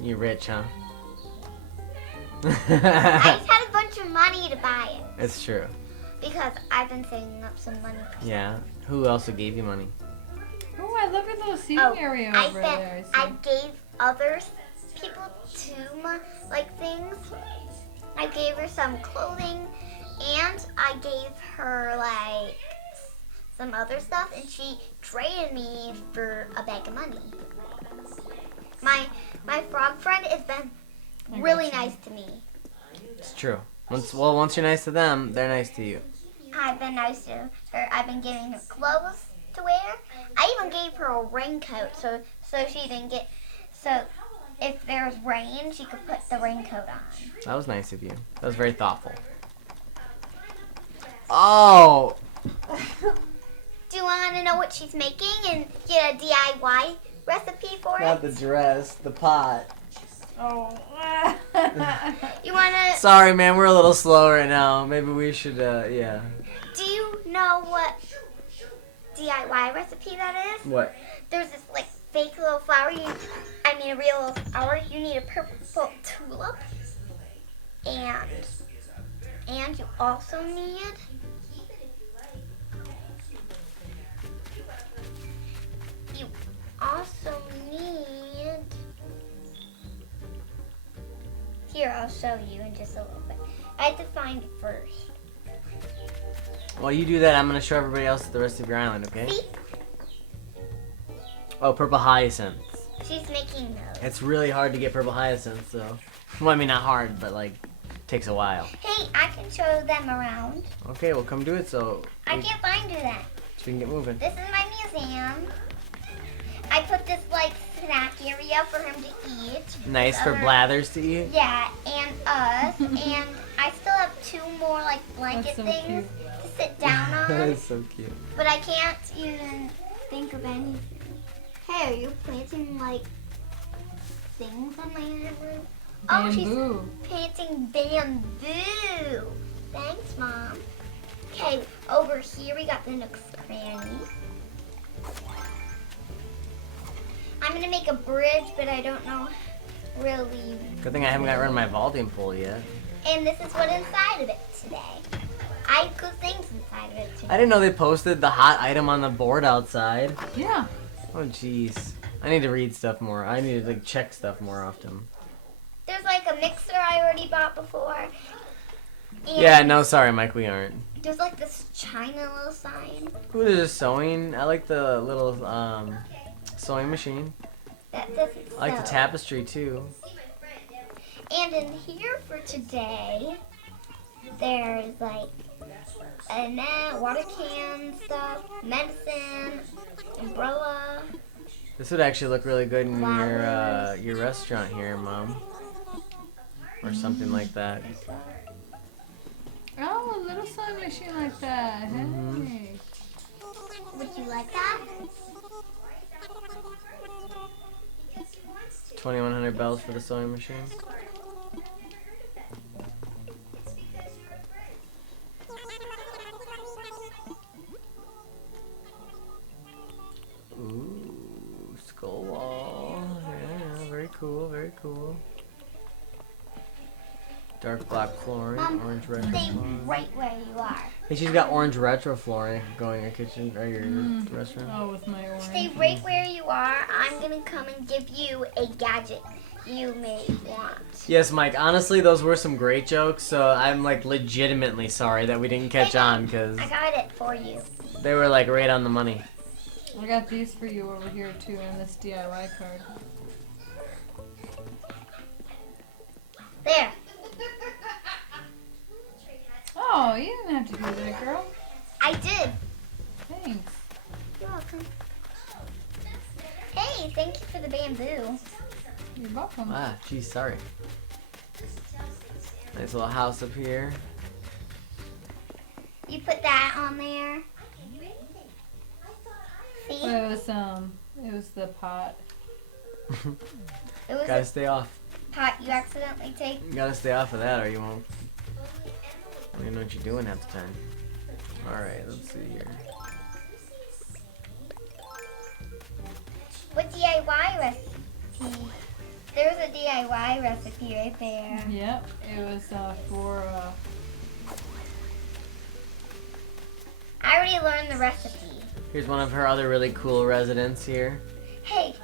You're rich, huh? I just had a bunch of money to buy it. It's true. Because I've been saving up some money. Yeah. Who else gave you money? Oh, I love your little seating area I over spent, there. I gave other people things. I gave her some clothing, and I gave her some other stuff, and she traded me for a bag of money. My frog friend has been really nice to me. It's true. Once you're nice to them, they're nice to you. I've been nice to her. I've been giving her clothes to wear. I even gave her a raincoat so she didn't get. So if there was rain, she could put the raincoat on. That was nice of you. That was very thoughtful. Oh! Do you want to know what she's making and get a DIY recipe for Not it? the dress, the pot. Oh. You want to? Sorry, man, we're a little slow right now. Maybe we should, yeah. Do you know what DIY recipe that is? What? There's this fake little flower. A real little flower. You need a purple tulip, and you also need Here, I'll show you in just a little bit. I have to find it first. While you do that, I'm going to show everybody else the rest of your island, okay? See? Oh, purple hyacinths. She's making those. It's really hard to get purple hyacinths, though. Well, I mean, not hard, but, takes a while. Hey, I can show them around. Okay, well, come do it so I can't find that. we can get moving. This is my museum. I put this snack area for him to eat. Nice for Blathers to eat. Yeah, and us. And I still have two more blanket so things cute. to sit down That on. is so cute. But I can't even think of anything. Hey, are you planting things on my room? Oh, she's Bamboo. planting bamboo. Thanks, Mom. Okay, over here we got the Nook's Cranny. I'm gonna make a bridge, but I don't know really. Good thing I haven't got rid of my vaulting pole yet. And this is what's inside of it today. I have good things inside of it today. I didn't know they posted the hot item on the board outside. Yeah. Oh, jeez. I need to read stuff more. I need to check stuff more often. There's a mixer I already bought before. And Yeah, no, sorry, Mike, we aren't. there's this China little sign. Ooh, there's a sewing. I like the little sewing machine. That doesn't I like the sew. tapestry too. And in here for today, there's a net, water can stuff, medicine, umbrella. This would actually look really good in Flowers. your restaurant here, Mom, or something like that. Oh, a little sewing machine like that. Hey. Would you like that? 2,100 bells for the sewing machine. Ooh, skull wall. Yeah, very cool, very cool. Dark black flooring, Mom, orange retro stay flooring. right where you are. Hey, she's got orange retro flooring going in your kitchen or your restaurant. Oh, with my orange. Stay right where you are. I'm gonna come and give you a gadget you may want. Yes, Mike. Honestly, those were some great jokes. So I'm like legitimately sorry that we didn't catch on because I got it for you. they were like right on the money. I got these for you over here too, and this DIY card. There. Oh, you didn't have to do that, girl. I did. Thanks. You're welcome. Hey, thank you for the bamboo. You're welcome. Ah, geez, sorry. Nice little house up here. You put that on there. See? It was the pot. It was Gotta a stay off. pot you accidentally take. You gotta stay off of that or you won't. I don't even know what you're doing half the time. Alright, let's see here. What DIY recipe? There's a DIY recipe right there. Yep, it was for I already learned the recipe. Here's one of her other really cool residents here. Hey,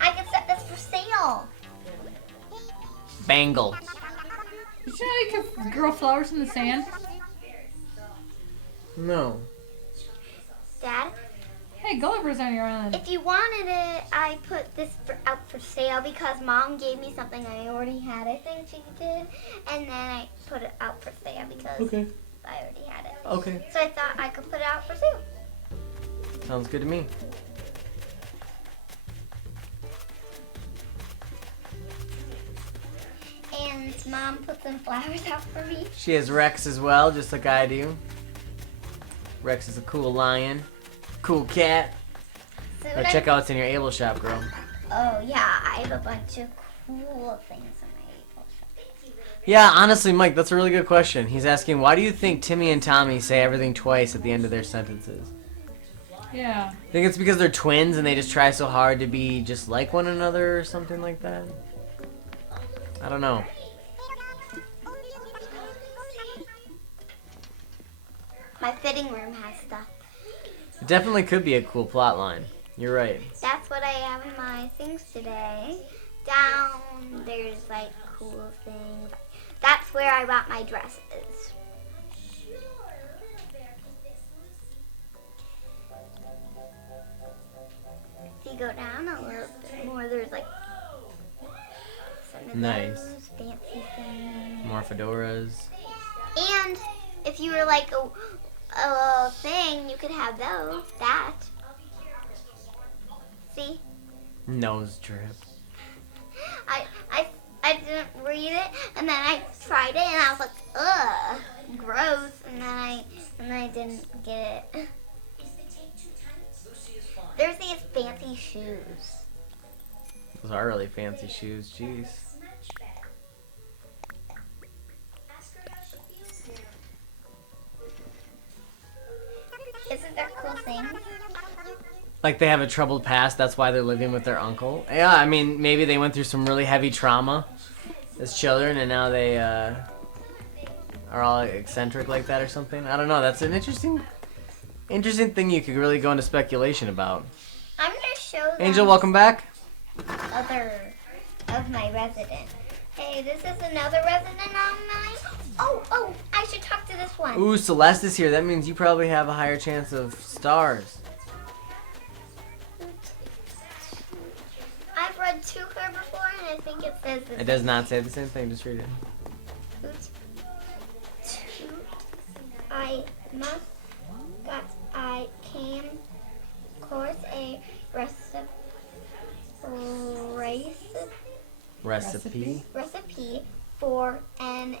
I can set this for sale. Bangle. Did you know you can grow flowers in the sand? No. Dad, Hey, Gulliver's on your island. if you wanted it, I put this out for sale because Mom gave me something I already had. I think she did, and then I put it out for sale because Okay. I already had it. Okay. So I thought I could put it out for sale. Sounds good to me. And Mom put some flowers out for me. She has Rex as well, just like I do. Rex is a cool lion. Cool cat. So Now check out what's in your Able shop, girl. Oh yeah, I have a bunch of cool things in my April shop. Yeah, honestly, Mike, that's a really good question. He's asking, why do you think Timmy and Tommy say everything twice at the end of their sentences? Yeah. I think it's because they're twins and they just try so hard to be just like one another or something like that. I don't know. My fitting room has stuff. It definitely could be a cool plot line. You're right. That's what I have in my things today. Down there's like cool things. That's where I bought my dresses. If you go down a little bit more, there's like some of Nice. those fancy things. More fedoras. And if you were like a little thing, you could have those. That. See? Nose drip. I didn't read it, and then I tried it, and I was like, ugh, gross, and then I didn't get it. There's these fancy shoes. Those are really fancy shoes. Jeez. Isn't that cool thing? Like they have a troubled past, that's why they're living with their uncle. Yeah, I mean, maybe they went through some really heavy trauma as children and now they are all eccentric like that or something. I don't know, that's an interesting thing you could really go into speculation about. I'm going to show them Angel, welcome back. other of my residents. Hey, this is another resident on mine. Oh, I should talk to this one. Ooh, Celeste is here. That means you probably have a higher chance of stars. I've read to her before, and I think it says this. It does not say the same thing, just read it. I must that I came course a Recipe. recipe for an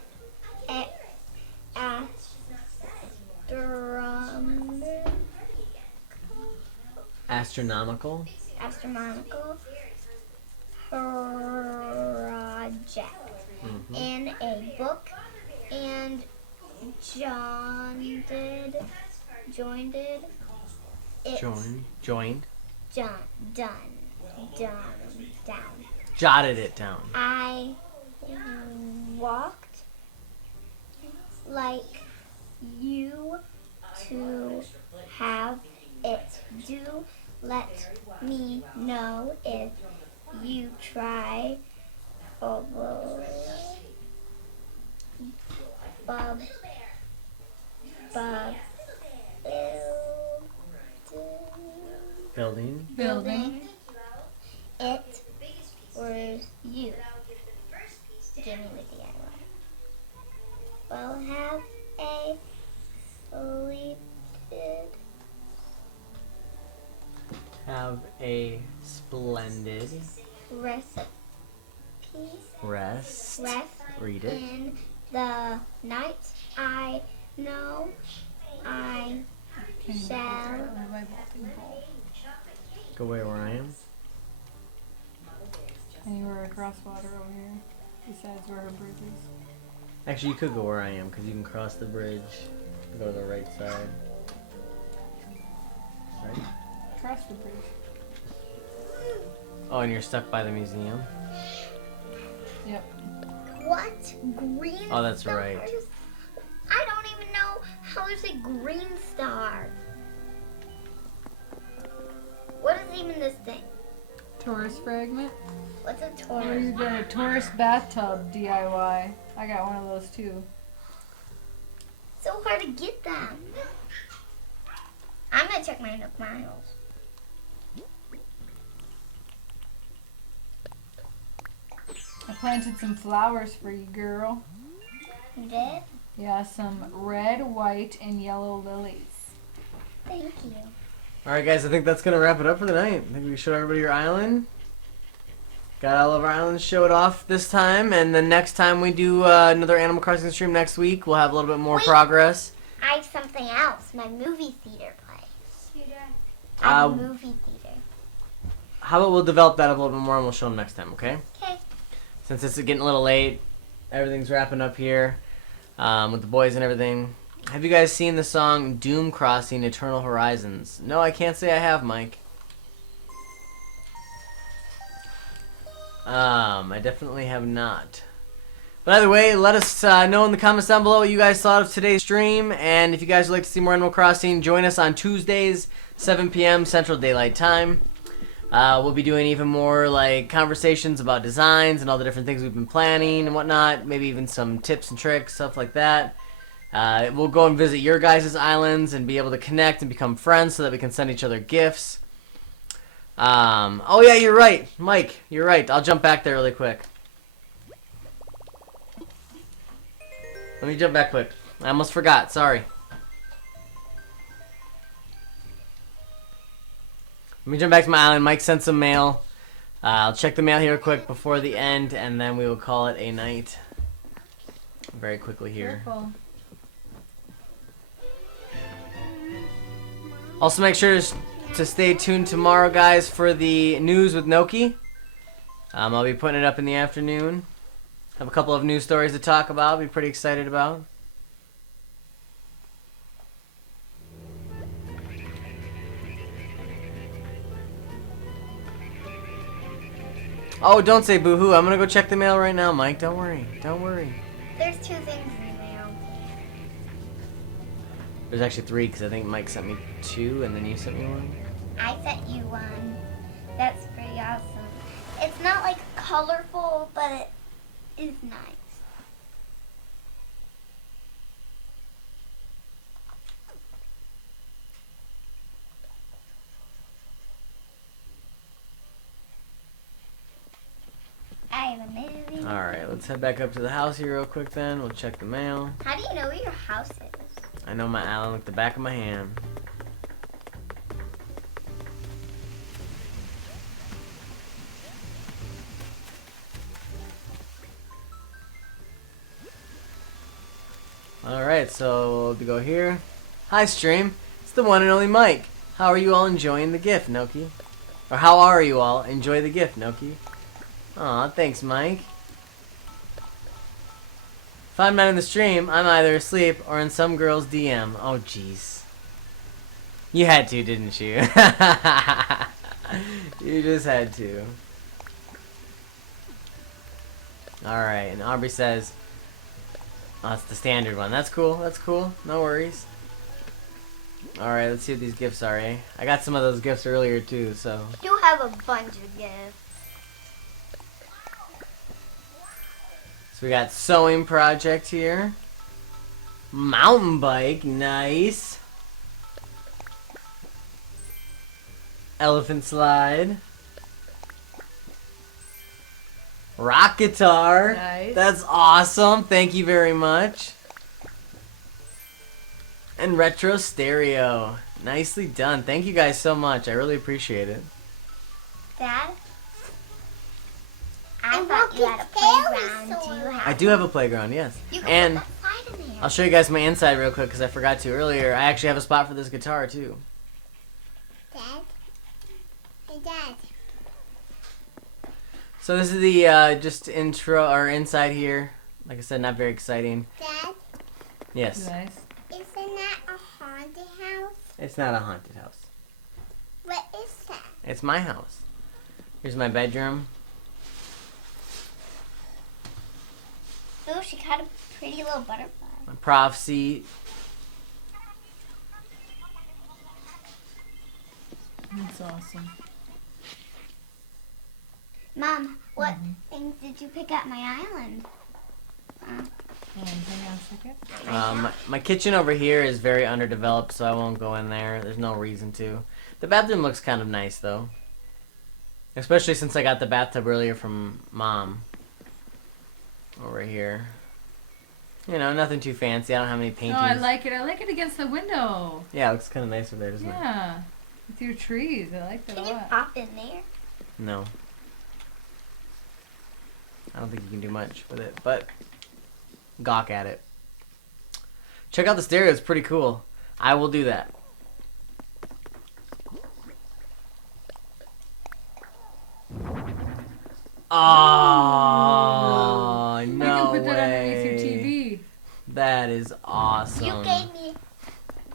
Astronomical. astronomical object in a book, and joined it. Joined. Down. Jotted it down. I walked like you to have it. Do let me know if you try. Building. It was you. Give me the DIY. Well, have a Have a splendid rest. Read it. In the night, I know I shall. Go where I am. Anywhere across water over here, besides where her bridge is. Actually, you could go where I am because you can cross the bridge. Go to the right side. Right? Across the bridge. Oh, and you're stuck by the museum? Yep. What? Green Oh, that's stars? right. I don't even know how there's a green star. What is even this thing? Tourist fragment. What's a Or Taurus? you got a tourist bathtub DIY. I got one of those too. So hard to get them. I'm gonna check my Nook Miles. I planted some flowers for you, girl. You did? Yeah, some red, white, and yellow lilies. Thank you. Alright, guys, I think that's going to wrap it up for the night. I think we showed everybody your island. Got all of our islands showed off this time, and then next time we do another Animal Crossing stream next week, we'll have a little bit more progress. I have something else. My movie theater place. I have a movie theater. How about we'll develop that a little bit more and we'll show them next time, okay? Okay. Since it's getting a little late, everything's wrapping up here with the boys and everything. Have you guys seen the song Doom Crossing Eternal Horizons? No, I can't say I have, Mike. I definitely have not. But either way, let us know in the comments down below what you guys thought of today's stream. And if you guys would like to see more Animal Crossing, join us on Tuesdays, 7 p.m. Central Daylight Time. We'll be doing even more like conversations about designs and all the different things we've been planning and whatnot. Maybe even some tips and tricks, stuff like that. We'll go and visit your guys' islands and be able to connect and become friends so that we can send each other gifts. Oh yeah, you're right, Mike. You're right. I'll jump back there really quick. Let me jump back quick. I almost forgot. Sorry. Let me jump back to my island. Mike sent some mail. I'll check the mail here quick before the end, and then we will call it a night. Very quickly here. Careful. Also, make sure to stay tuned tomorrow, guys, for the news with Noki. I'll be putting it up in the afternoon. Have a couple of news stories to talk about. Be pretty excited about. Oh, don't say boo-hoo. I'm gonna go check the mail right now, Mike. Don't worry. Don't worry. There's 2 things in the mail. There's actually 3 because I think Mike sent me 2 and then you sent me 1. I sent you one. That's pretty awesome. It's not like colorful, but it is nice. I have a movie. Alright, let's head back up to the house here real quick then. We'll check the mail. How do you know where your house is? I know my island like the back of my hand. Alright, so we'll go here. Hi, stream. It's the one and only Mike. How are you all enjoying the gift, Noki? Or how are you all? Enjoy the gift, Noki. Aw, thanks, Mike. If I'm not in the stream, I'm either asleep or in some girl's DM. Oh, jeez. You had to, didn't you? You just had to. Alright, and Aubrey says... Oh, it's the standard one. That's cool, that's cool. No worries. Alright, let's see what these gifts are, eh? I got some of those gifts earlier, too, so... You have a bunch of gifts. So we got sewing project here. Mountain bike, nice. Elephant slide. Rock guitar. Nice. That's awesome. Thank you very much. And retro stereo. Nicely done. Thank you guys so much. I really appreciate it. Dad? I thought you had a playground. Do you have I do have a playground, yes. You can And put that slide in there. I'll show you guys my inside real quick because I forgot to earlier. I actually have a spot for this guitar too. Dad? Hey, Dad. So this is the just intro or inside here. Like I said, not very exciting. Dad, Yes, Nice. isn't that a haunted house? it's not a haunted house. What is that? It's my house. Here's my bedroom. Oh, she got a pretty little butterfly. My prof seat. That's awesome. Mom, what things did you pick up my island? Hang on a second. My kitchen over here is very underdeveloped, so I won't go in there. There's no reason to. The bathroom looks kind of nice, though. Especially since I got the bathtub earlier from Mom. Over here. You know, nothing too fancy. I don't have any Oh, paintings. I like it. I like it against the window. Yeah, it looks kind of nice over there, doesn't it? Yeah. With your trees. I like that a Can you lot. pop in there? No. I don't think you can do much with it, but gawk at it. Check out the stereo. It's pretty cool. I will do that. Oh, You no can put that underneath your way. TV. That is awesome. You gave me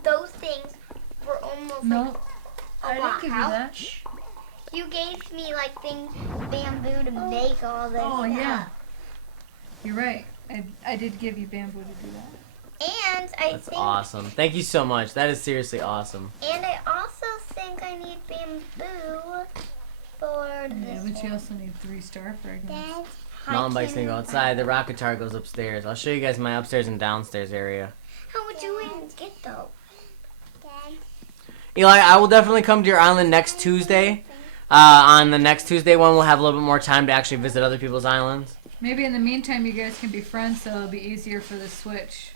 those things for almost No, like I a didn't give you that. couch. You gave me like things, bamboo to make all this Oh, stuff. yeah. You're right. I did give you bamboo to do that. And I That's think, awesome. Thank you so much. That is seriously awesome. and I also think I need bamboo for Yeah, this but you one. also need 3 star fragments. Dad, Mountain I bikes can go can- outside. The rock guitar goes upstairs. I'll show you guys my upstairs and downstairs area. How would you even get those? Dad. Eli, I will definitely come to your island next Tuesday. On the next Tuesday one, we'll have a little bit more time to actually visit other people's islands. Maybe in the meantime you guys can be friends so it'll be easier for the Switch.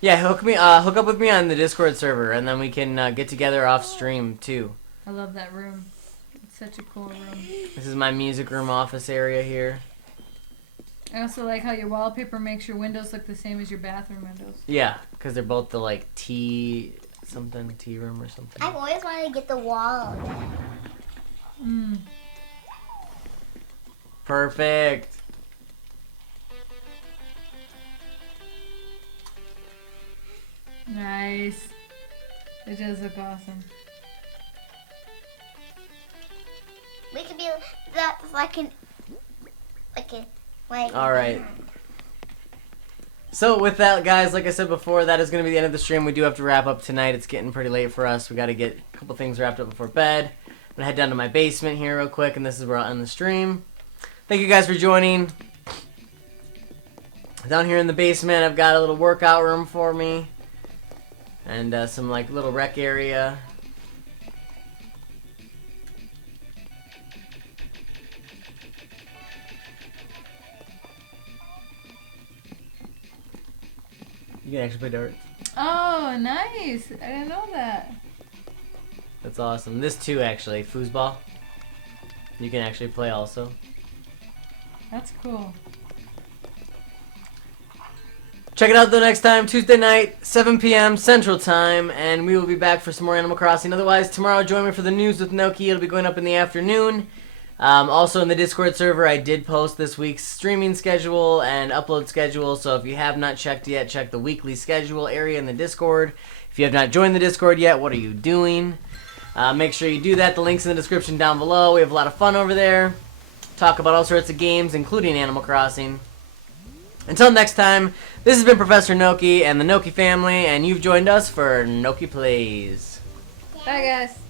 Yeah, hook up with me on the Discord server, and then we can get together off stream too. I love that room. It's such a cool room. This is my music room office area here. I also like how your wallpaper makes your windows look the same as your bathroom windows. Yeah, because they're both the like tea room or something. I've always wanted to get the wall. Mm. Perfect. Nice. It does look awesome. We could be that's like All right. So with that, guys, like I said before, that is going to be the end of the stream. We do have to wrap up tonight. It's getting pretty late for us. We got to get a couple things wrapped up before bed. I'm going to head down to my basement here real quick, and this is where I'll end the stream. Thank you guys for joining. Down here in the basement, I've got a little workout room for me. And some like little rec area. You can actually play darts. Oh, nice. I didn't know that. That's awesome. This too, actually, foosball. You can actually play also. That's cool. Check it out though next time, Tuesday night, 7 p.m. Central Time, and we will be back for some more Animal Crossing. Otherwise, tomorrow join me for the news with Noki. It'll be going up in the afternoon. Also in the Discord server, I did post this week's streaming schedule and upload schedule, so if you have not checked yet, check the weekly schedule area in the Discord. If you have not joined the Discord yet, what are you doing? Make sure you do that. The link's in the description down below. We have a lot of fun over there. Talk about all sorts of games, including Animal Crossing. Until next time, this has been Professor Noki and the Noki family, and you've joined us for Noki Plays. Bye, guys.